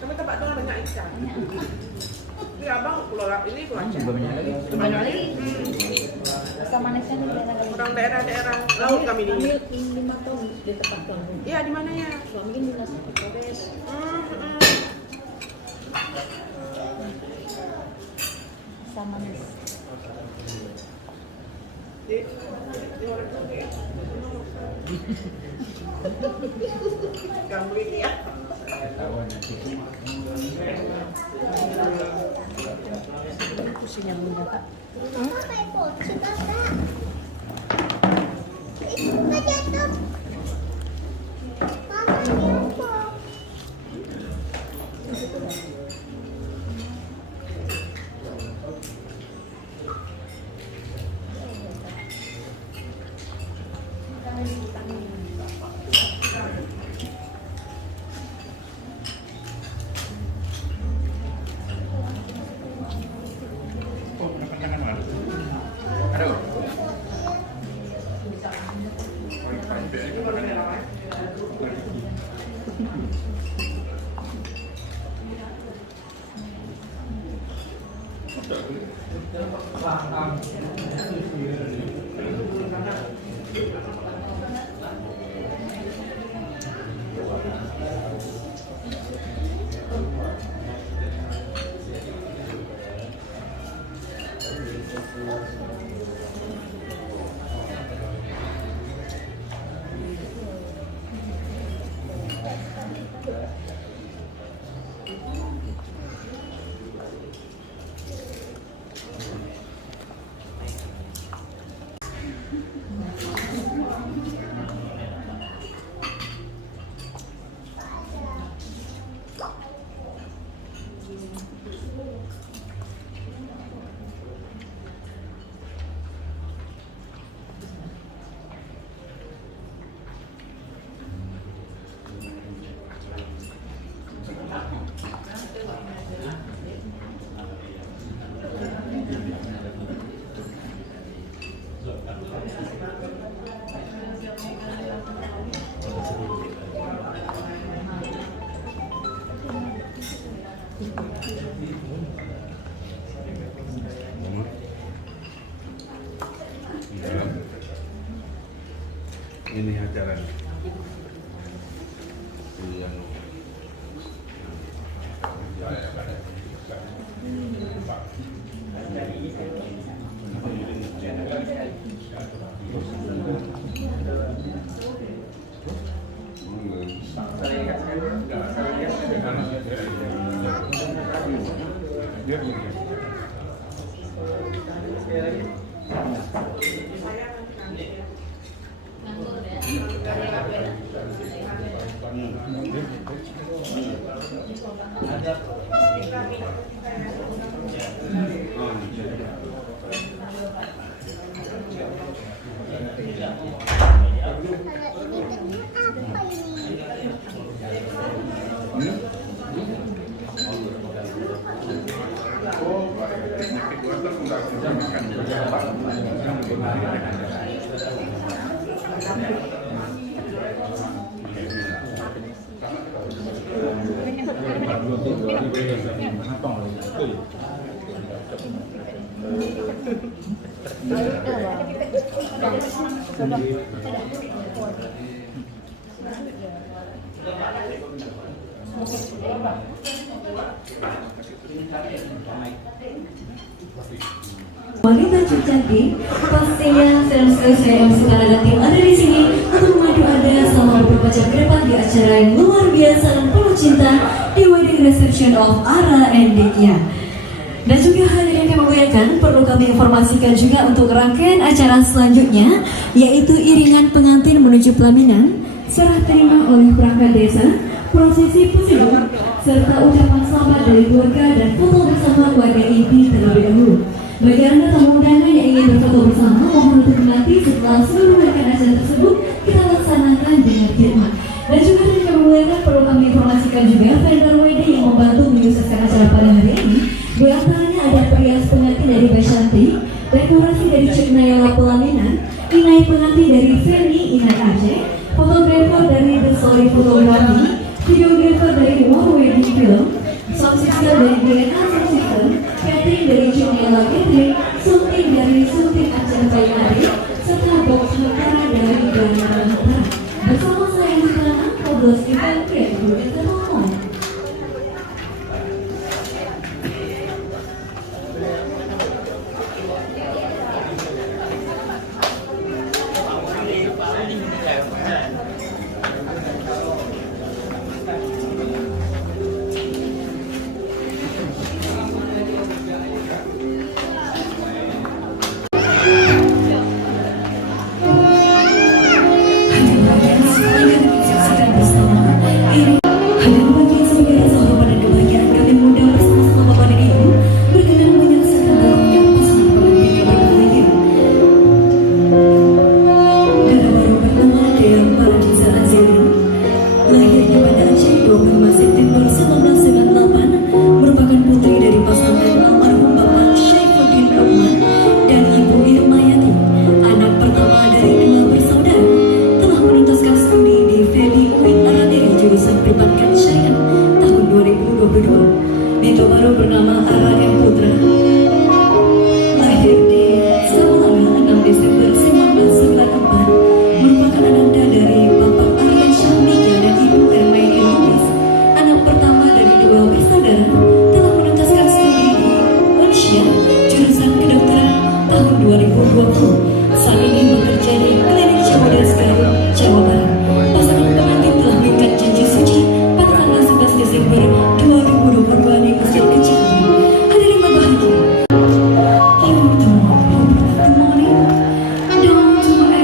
Kami tempat tuh banyak ikan. Ini abang pulau ini pulau Aceh. Banyak lagi. Sama manisnya nih Orang daerah-daerah laut kami di. 5 tahun di tempat tuan. Iya di mana ya? Mungkin di Nasi Polres. Sama manis. Kamu ini ya. Pusing yang muda kak. ini acaranya. Yang wanita cantik, pastinya saya yang suka ada tim ada di sini untuk mengadu anda selama beberapa jam ke depan di acara yang luar biasa dan penuh cinta di wedding reception of Ara and Ditya. Dan juga hadirin yang memuliakan, perlu kami informasikan juga untuk rangkaian acara selanjutnya, yaitu iringan pengantin menuju pelaminan, serah terima oleh perangkat desa, prosesi pujian, serta ucapan selamat dari keluarga dan foto bersama keluarga inti terlebih dahulu. Bagi anda tamu undangan yang ingin berfoto bersama, mohon untuk menanti setelah seluruh rangkaian acara tersebut kita laksanakan dengan khidmat. Dan juga hadirin yang memuliakan, perlu kami informasikan juga vendor wedding yang membantu menyukseskan acara pada hari ini. Di antaranya ada perias pengantin dari Basyanti, dekorasi dari Cik Nayala pelaminan, inai pengantin dari Feni Inai Aceh, fotografer dari The Story Photography, videografer dari War Wedding Film, sound system dari DNA Sound System, catering dari Cik Nayala Catering, syuting dari syuting Aceh Bayi Ade, serta box Hakara dari Dana Rahma. Bersama saya sekarang, Koblos Event Creative dan Ngomong. Itu baru bernama Ara M. Putra. Lahir di Samalanga 6 Desember 1994, merupakan ananda dari Bapak Aryan Syahmika dan Ibu Ermaini Lubis, anak pertama dari dua bersaudara. Telah menuntaskan studi di Malaysia, jurusan kedokteran tahun 2020. Saat ini bekerja di Klinik Cibodas Garut, Jawa Barat. Pasangan pengantin telah mengikat janji suci pada tanggal 11 Desember 2022 di Masjid Kecil. Hadirin berbahagia. Good morning. Down to my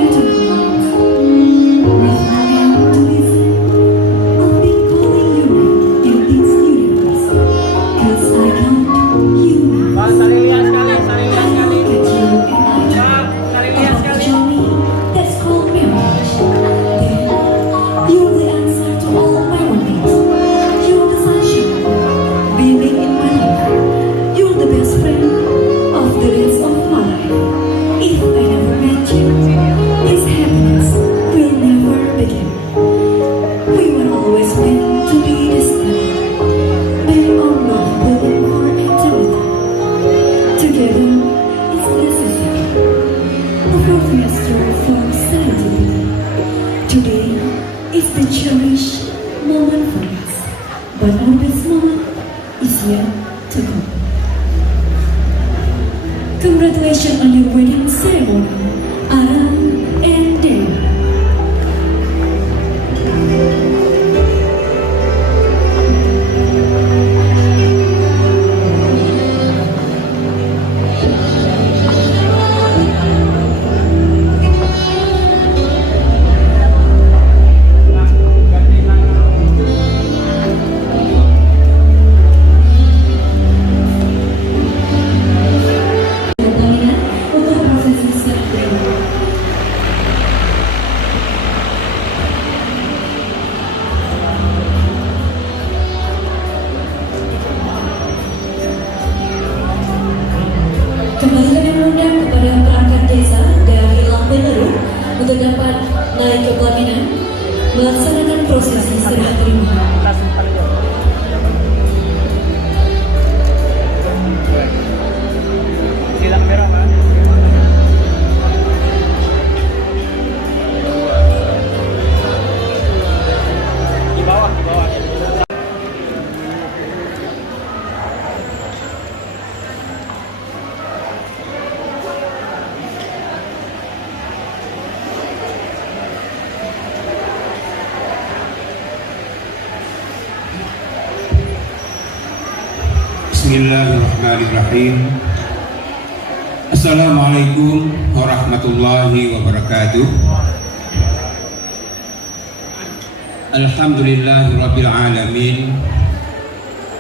but at this moment is yet to come. Congratulations on your wedding ceremony, Aram and Dewa. Kembali kami mengundang kepada perangkat desa dari Lambeneru untuk dapat naik ke pelaminan melaksanakan prosesi serah terima. Bismillahirrahmanirrahim. Assalamualaikum warahmatullahi wabarakatuh. Alhamdulillahirabbil alamin.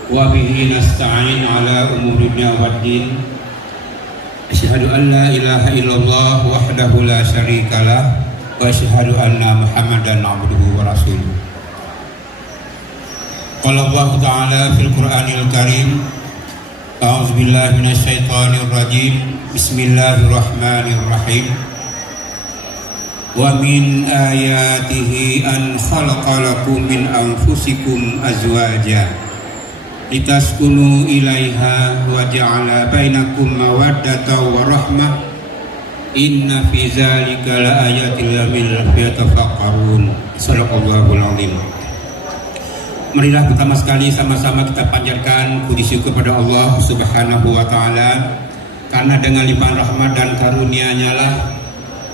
Wa bihi nasta'in ala umuri dunya waddin. Asyhadu an la ilaha illallah wahdahu la syarikalah wa asyhadu anna Muhammadan abduhu wa rasuluh. Qala Allah Ta'ala fil Qur'anil Karim. A'udzu billahi minasyaitonir rajim. Bismillahirrahmanirrahim. Wa min ayatihi an khalaqalakum min anfusikum azwaja litaskunu ilaiha wa ja'ala bainakum mawaddatan wa rahmah. Inna fi dzalika laayatil liqaumin yatafakkarun. Shadaqallahul azim. Marilah pertama sekali sama-sama kita panjatkan puji syukur kepada Allah Subhanahu wa Ta'ala, karena dengan limpahan rahmat dan karunia-Nya lah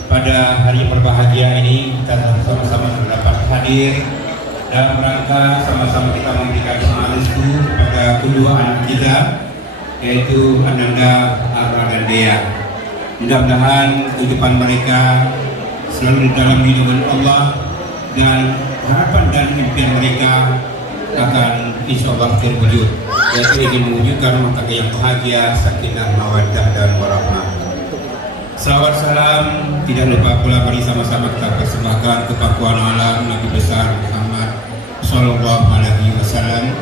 pada hari berbahagia ini kita sama-sama dapat hadir dalam rangka sama-sama kita memberikan doa restu kepada kedua anak kita, yaitu Ananda, Ara dan Dea. Mudah-mudahan kehidupan mereka selalu dalam lindungan Allah dan harapan dan impian mereka akan insya Allah terwujud, yaitu ingin mewujudkan rumah tangga yang bahagia, sakinah, mawaddah dan warahmah. Salawat salam tidak lupa pula mari sama-sama kita persembahkan kepada alam Nabi besar Muhammad Sallallahu Alaihi Wasallam,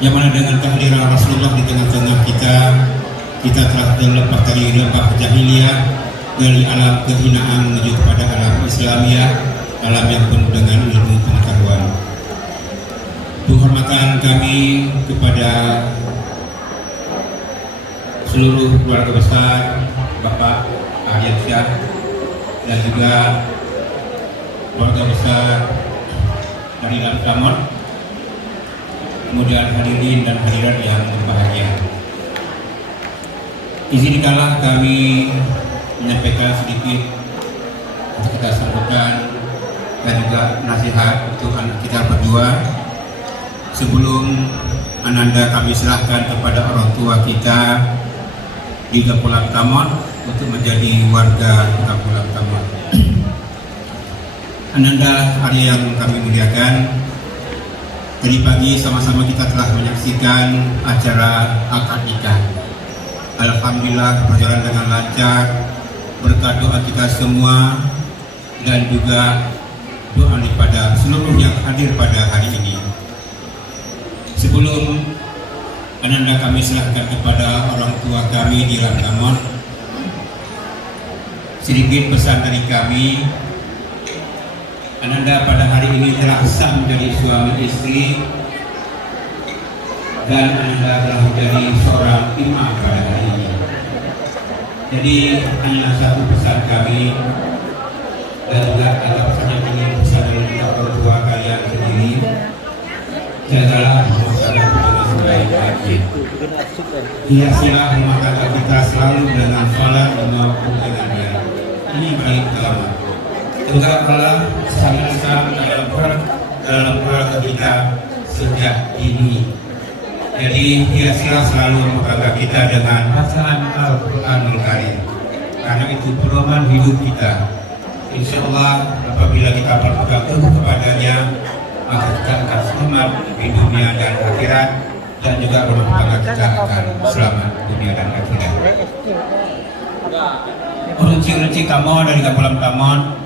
yang mana dengan kehadiran Rasulullah di tengah-tengah kita telah terlepas dari lembah jahiliyah, dari alam kehinaan menuju kepada alam Islamiyah, alam yang penuh dengan ilmu pengetahuan. Penghormatan kami kepada seluruh keluarga besar Bapak Aryansyah dan juga keluarga besar dari Lamtamon, kemudian hadirin dan hadirat yang berbahagia. Izinkanlah kami menyampaikan sedikit untuk kita sambutan dan juga nasihat untuk anak kita berdua. Sebelum Ananda kami serahkan kepada orang tua kita di Kapulang Tamon untuk menjadi warga Kapulang Tamon. Ananda, hari yang kami muliakan, tadi pagi sama-sama kita telah menyaksikan acara akad nikah. Alhamdulillah berjalan dengan lancar berkat doa kita semua dan juga doa daripada seluruh yang hadir pada hari ini. Sebelum Ananda kami serahkan kepada orang tua kami di Lamtamon, sedikit pesan dari kami. Ananda pada hari ini telah sah menjadi suami istri dan Ananda telah menjadi seorang imam pada hari ini. Jadi hanya satu pesan kami dan juga ada pesan yang ingin pesan dari orang tua kalian sendiri. Jagalah Hiasilah rumah tangga kita selalu dengan salat maupun dengan ini paling utama. Tegaklah sama-sama dalam keluarga kita sejak dini. Jadi hiasilah selalu rumah tangga kita dengan bacaan Al-Quranul Karim, karena itu pedoman hidup kita. Insya Allah apabila kita berpegang teguh kepadanya, maka kita akan selamat di dunia dan akhirat, dan juga rumah tangga kita akan selamat dunia dan akhirat. Runci-runci kamu dari kapulam tamon.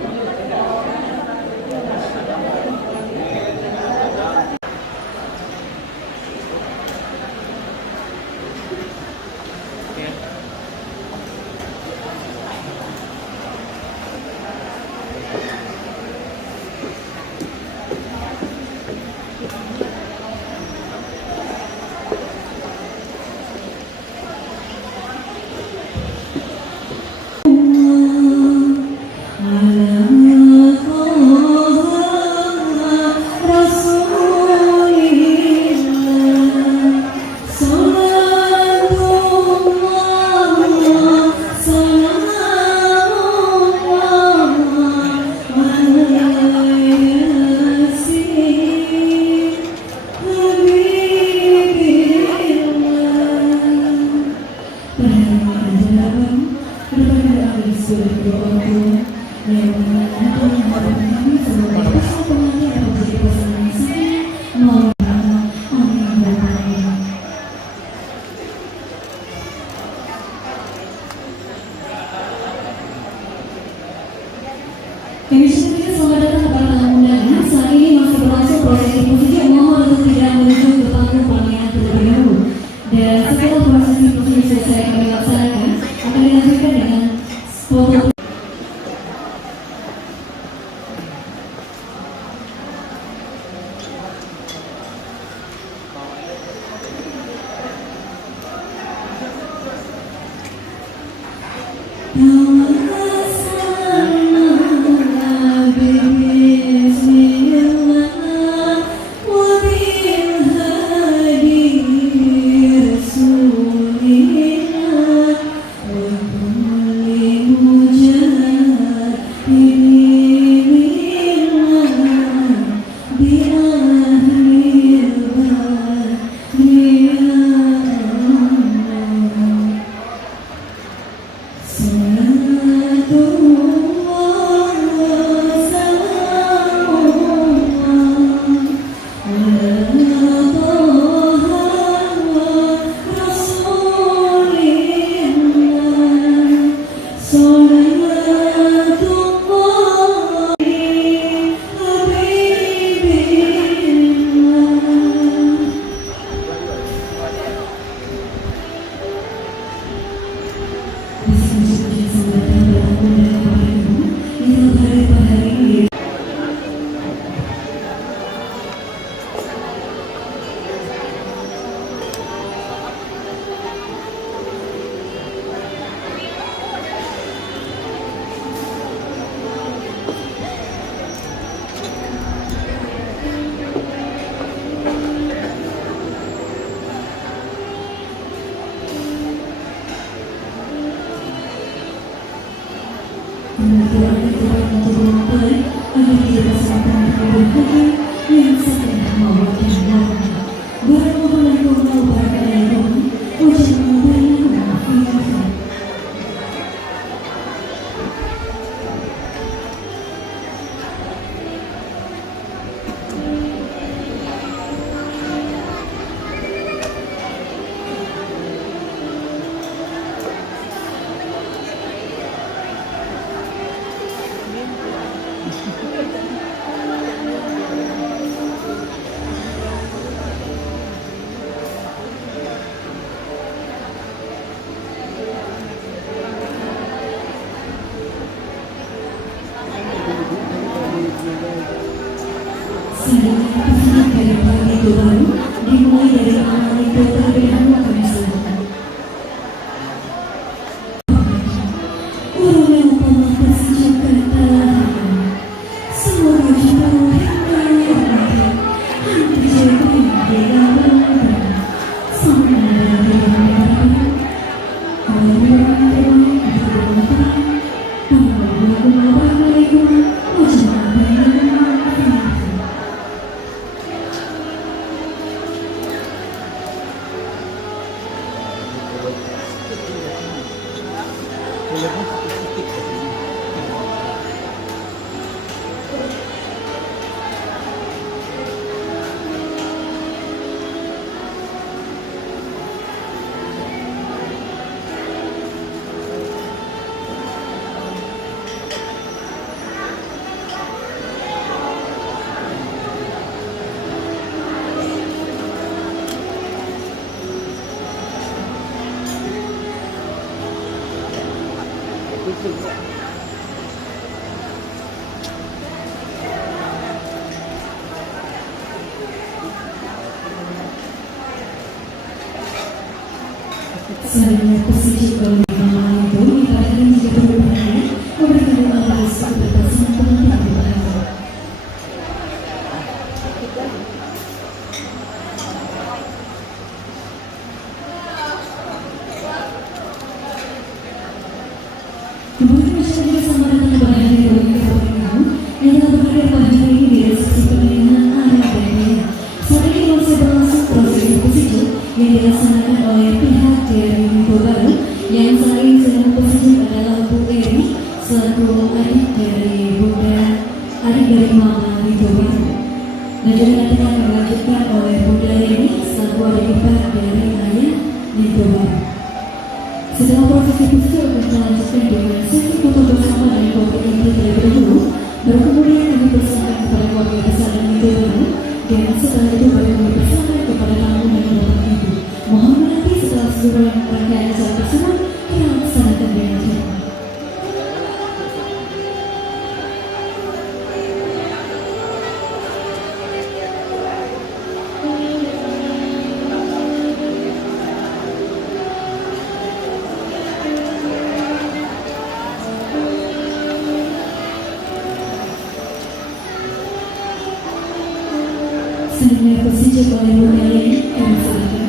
Kami syukurkan selamat datang kepada tamu undangan. Saat ini masih berlangsung prosesi musik. Mohon untuk tidak menuju ke panggung pelaminan terlebih dahulu. Dan setelah prosesi musik selesai kami laksanakan, akan dilanjutkan dengan foto. Dimulai dari awal itu terlebih dahulu kami silakan. Urung yang Allah tersejukkan semoga kita hingga hati jauh di dalam sampai Selanjutnya posisi kelima itu diperhatikan juga berbahagia memberikan doa restu kepada sang pengantin berbahagia. Kemudian masyarakat bersama datang berbahagia dari pernikahan yang telah berhadir pada hari ini di resepsi pernikahan Ara dan Dea. Saat ini masih berlangsung prosesi posisi yang dilaksanakan oleh pihak dari Minggu Baru yang saat ini sedang posisi adalah Bu Eri selaku adik dari Bunda, adik dari Mama Minggu Baru. Dan juga nanti akan dilanjutkan oleh Bunda Eri selaku adik ipar dari Ayah Minggu Baru. Setelah prosesi posisi akan dilanjutkan dengan sesi foto bersama dari keluarga inti terlebih dahulu, baru kemudian akan dipersembahkan kepada keluarga besar dan Minggu Baru. Dan setelah itu baru dipersembahkan kepada tamu dan bapak ibu. Mohon menanti setelah seluruh rangkaian acara tersebut kita laksanakan dengan cepat. Selanjutnya posisi oleh Bunda Eri kami silakan.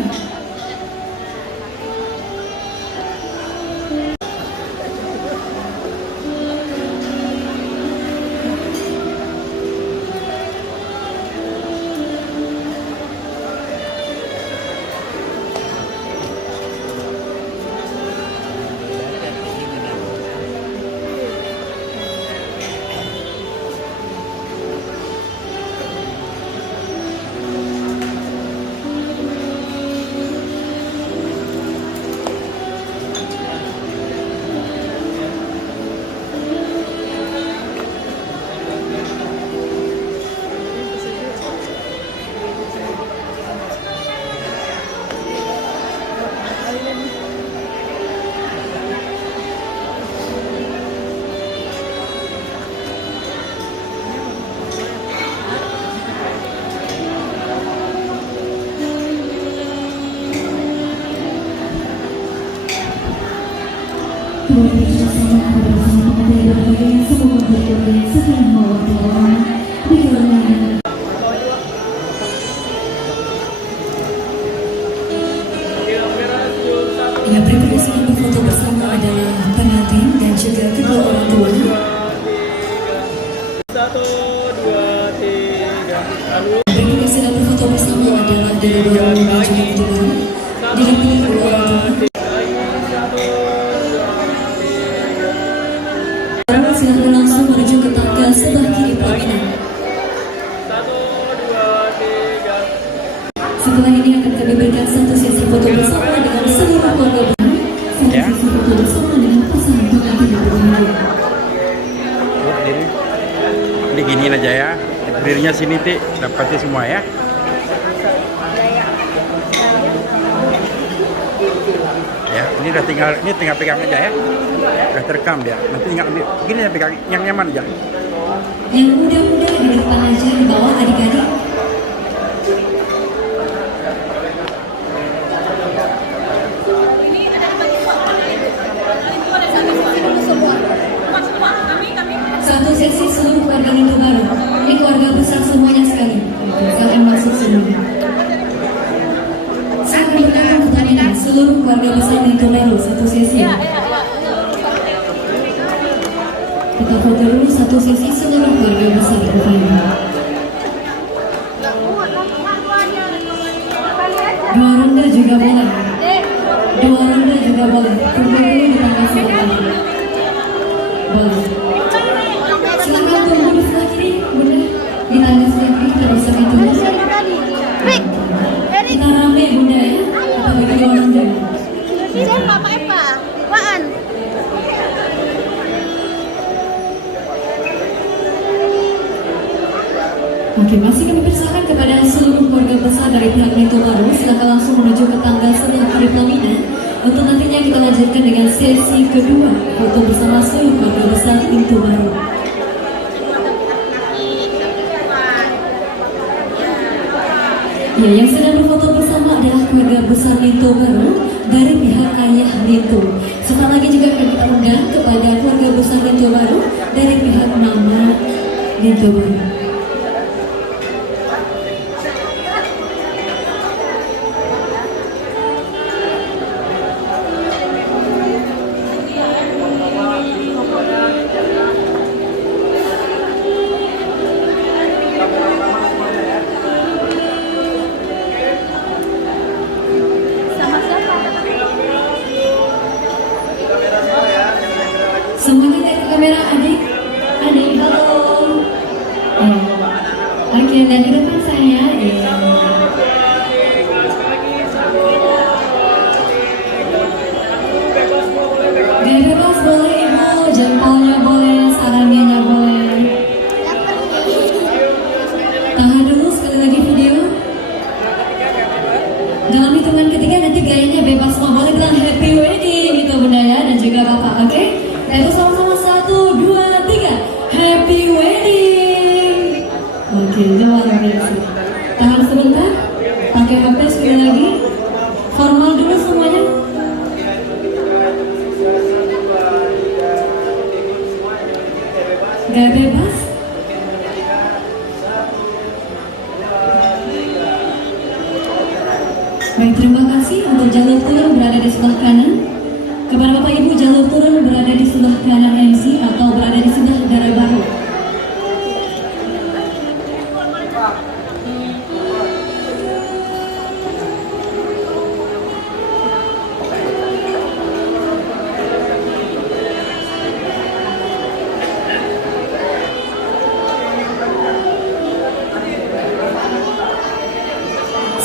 Kemudian bersama kepada bersama pengantin berbahagia yang semoga berdoa setelah mewakili Allah dikarenakan. Yang berikutnya sedang berfoto bersama adalah pengantin dan juga kedua orang tua. 1, 2, 3. Berikutnya sedang berfoto bersama adalah dari baru dan juga kedua didampingi kedua orang tua. Silakan langsung menuju ke tangga sebelah kiri pelaminan. 1, 2, 3. Setelah ini akan kami berikan satu sesi foto bersama dengan seluruh keluarga besar. Satu sesi foto bersama dengan pasangan pengantin yang berbahagia. Ini gini aja ya. Berdirinya sini Tik, dapatnya semua ya. Ya, ini udah tinggal pegang aja ya. Udah terekam dia. Nanti tinggal ambil gini ya, pegang yang nyaman aja. Yang muda-muda di depan aja, di bawah adik-adik. Satu sesi seluruh keluarga Minggu Baru. Ini keluarga besar semuanya sekali. Silakan masuk semua. Saat bertanya pertanyaan seluruh keluarga besar Minggu Baru satu sesi. Kita foto dulu satu sesi seluruh keluarga besar Minggu Baru. Dua ronde juga boleh. Dua ronde juga boleh. Tunggu dulu di tangga sebelah. Boleh. Silakan tunggu di sebelah kiri, Bunda. Di tangga sebelah kiri kita bisa tunggu. Kita rame Bunda ya. Kita bagi dua ronde. Oke, masih kami persilakan kepada seluruh keluarga besar dari pihak Minggu Baru. Silakan langsung menuju ke tangga sebelah kiri pelaminan. Untuk nantinya kita lanjutkan dengan sesi kedua, foto bersama seluruh keluarga besar Minggu Baru. Ya, yang sedang berfoto bersama adalah keluarga besar Minggu Baru dari pihak ayah Lintu. Setelah lagi juga akan kita undang kepada keluarga besar Lintu Baru dari pihak mama Lintu Baru. Semuanya lihat ke kamera, adik, halo. Oke, dan di depan saya, gak bebas boleh ibu, jempolnya boleh, sarannya boleh. Tahan dulu sekali lagi video. Dalam hitungan ketiga nanti gayanya bebas, mau boleh bilang happy wedding gitu bunda ya, dan juga bapak, oke? Itu sama-sama 1, 2, 3 happy wedding. Oke, luar biasa. Tahan sebentar, pakai HP sekali lagi. Formal dulu semuanya. Gak bebas. Baik, terima kasih. Untuk jalur turun berada di sebelah kanan. Kepada Bapak Ibu, jalur turun berada di sebelah kanan MC atau berada di sebelah darah baru.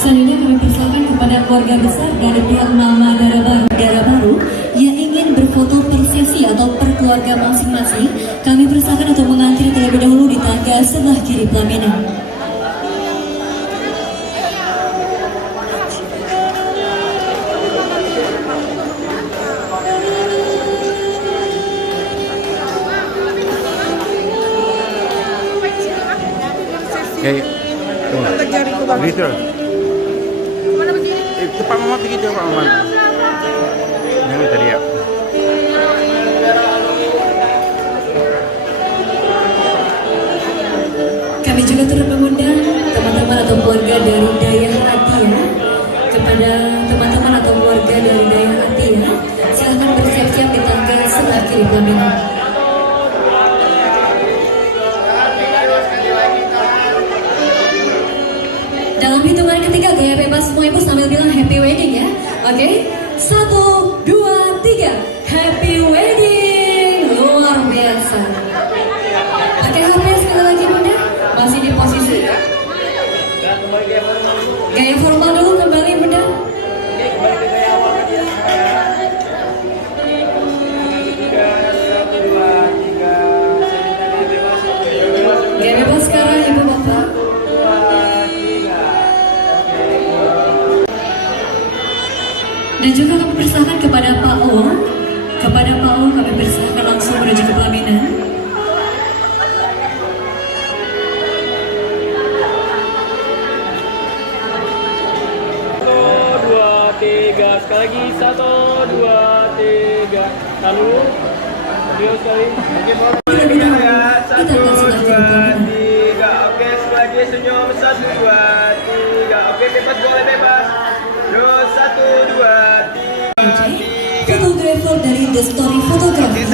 Selanjutnya kami persilakan kepada keluarga besar dari pihak mama darah baru yang ingin berfoto persesi atau per keluarga masing-masing. Kami persilakan untuk mengantri terlebih dahulu di tangga sebelah kiri pelaminan. Gitu. Cepat mama begitu Pak Maman. Jangan tadi ya. Kami juga turut mengundang teman-teman atau keluarga dari Dayah Atia. Kepada teman-teman atau keluarga dari Dayah Atia, silahkan bersiap-siap di tangga sebelah kiri pelaminan. Dalam hitungan ketiga gaya bebas semua ibu sambil bilang happy wedding ya. Oke, 1, 2, 3 happy wedding. Luar biasa. Pakai HP sekali lagi bunda. Masih di posisi gaya formal dulu, kembali bunda. Gaya bebas sekarang ibu bapak. Dan juga kami persilakan kepada Pak O. Kepada Pak O kami persilakan langsung menuju ke pelaminan. 3, sekali lagi 1, 2, 3. Lalu video sekali. Oke, ya. 1, 2, 3. Oke, sekali lagi senyum. 1, 2, 3. Oke, bebas boleh bebas. Terus 1, 2, 3. Fotografer dari The Story Photography,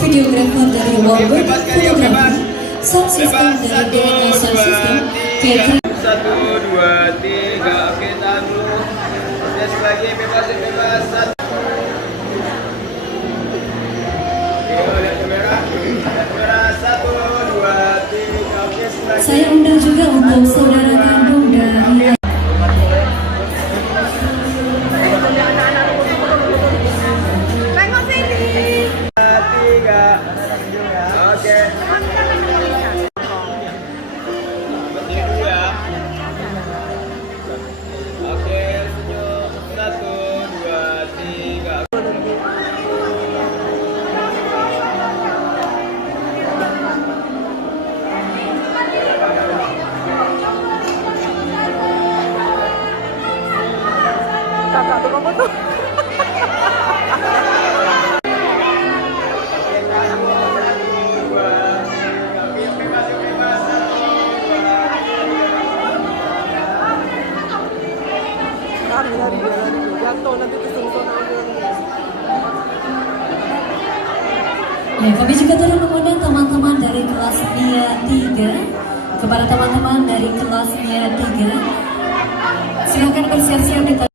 videografer dari Wallwork Photography, sound system dari DNA Sound System, catering. 1, 2, 3. Oke, tahan dulu. Oke, sekali lagi bebas. 1. Saya undang juga untuk saudara kandung dari Tengok sini. 3. Oke. Oke, senyum. 1, 2, 3. Kakak tuh kamu tuh. Ya, kami juga turut mengundang teman-teman dari kelas NIA 3. Kepada teman-teman dari kelas NIA 3, silakan bersiap-siap di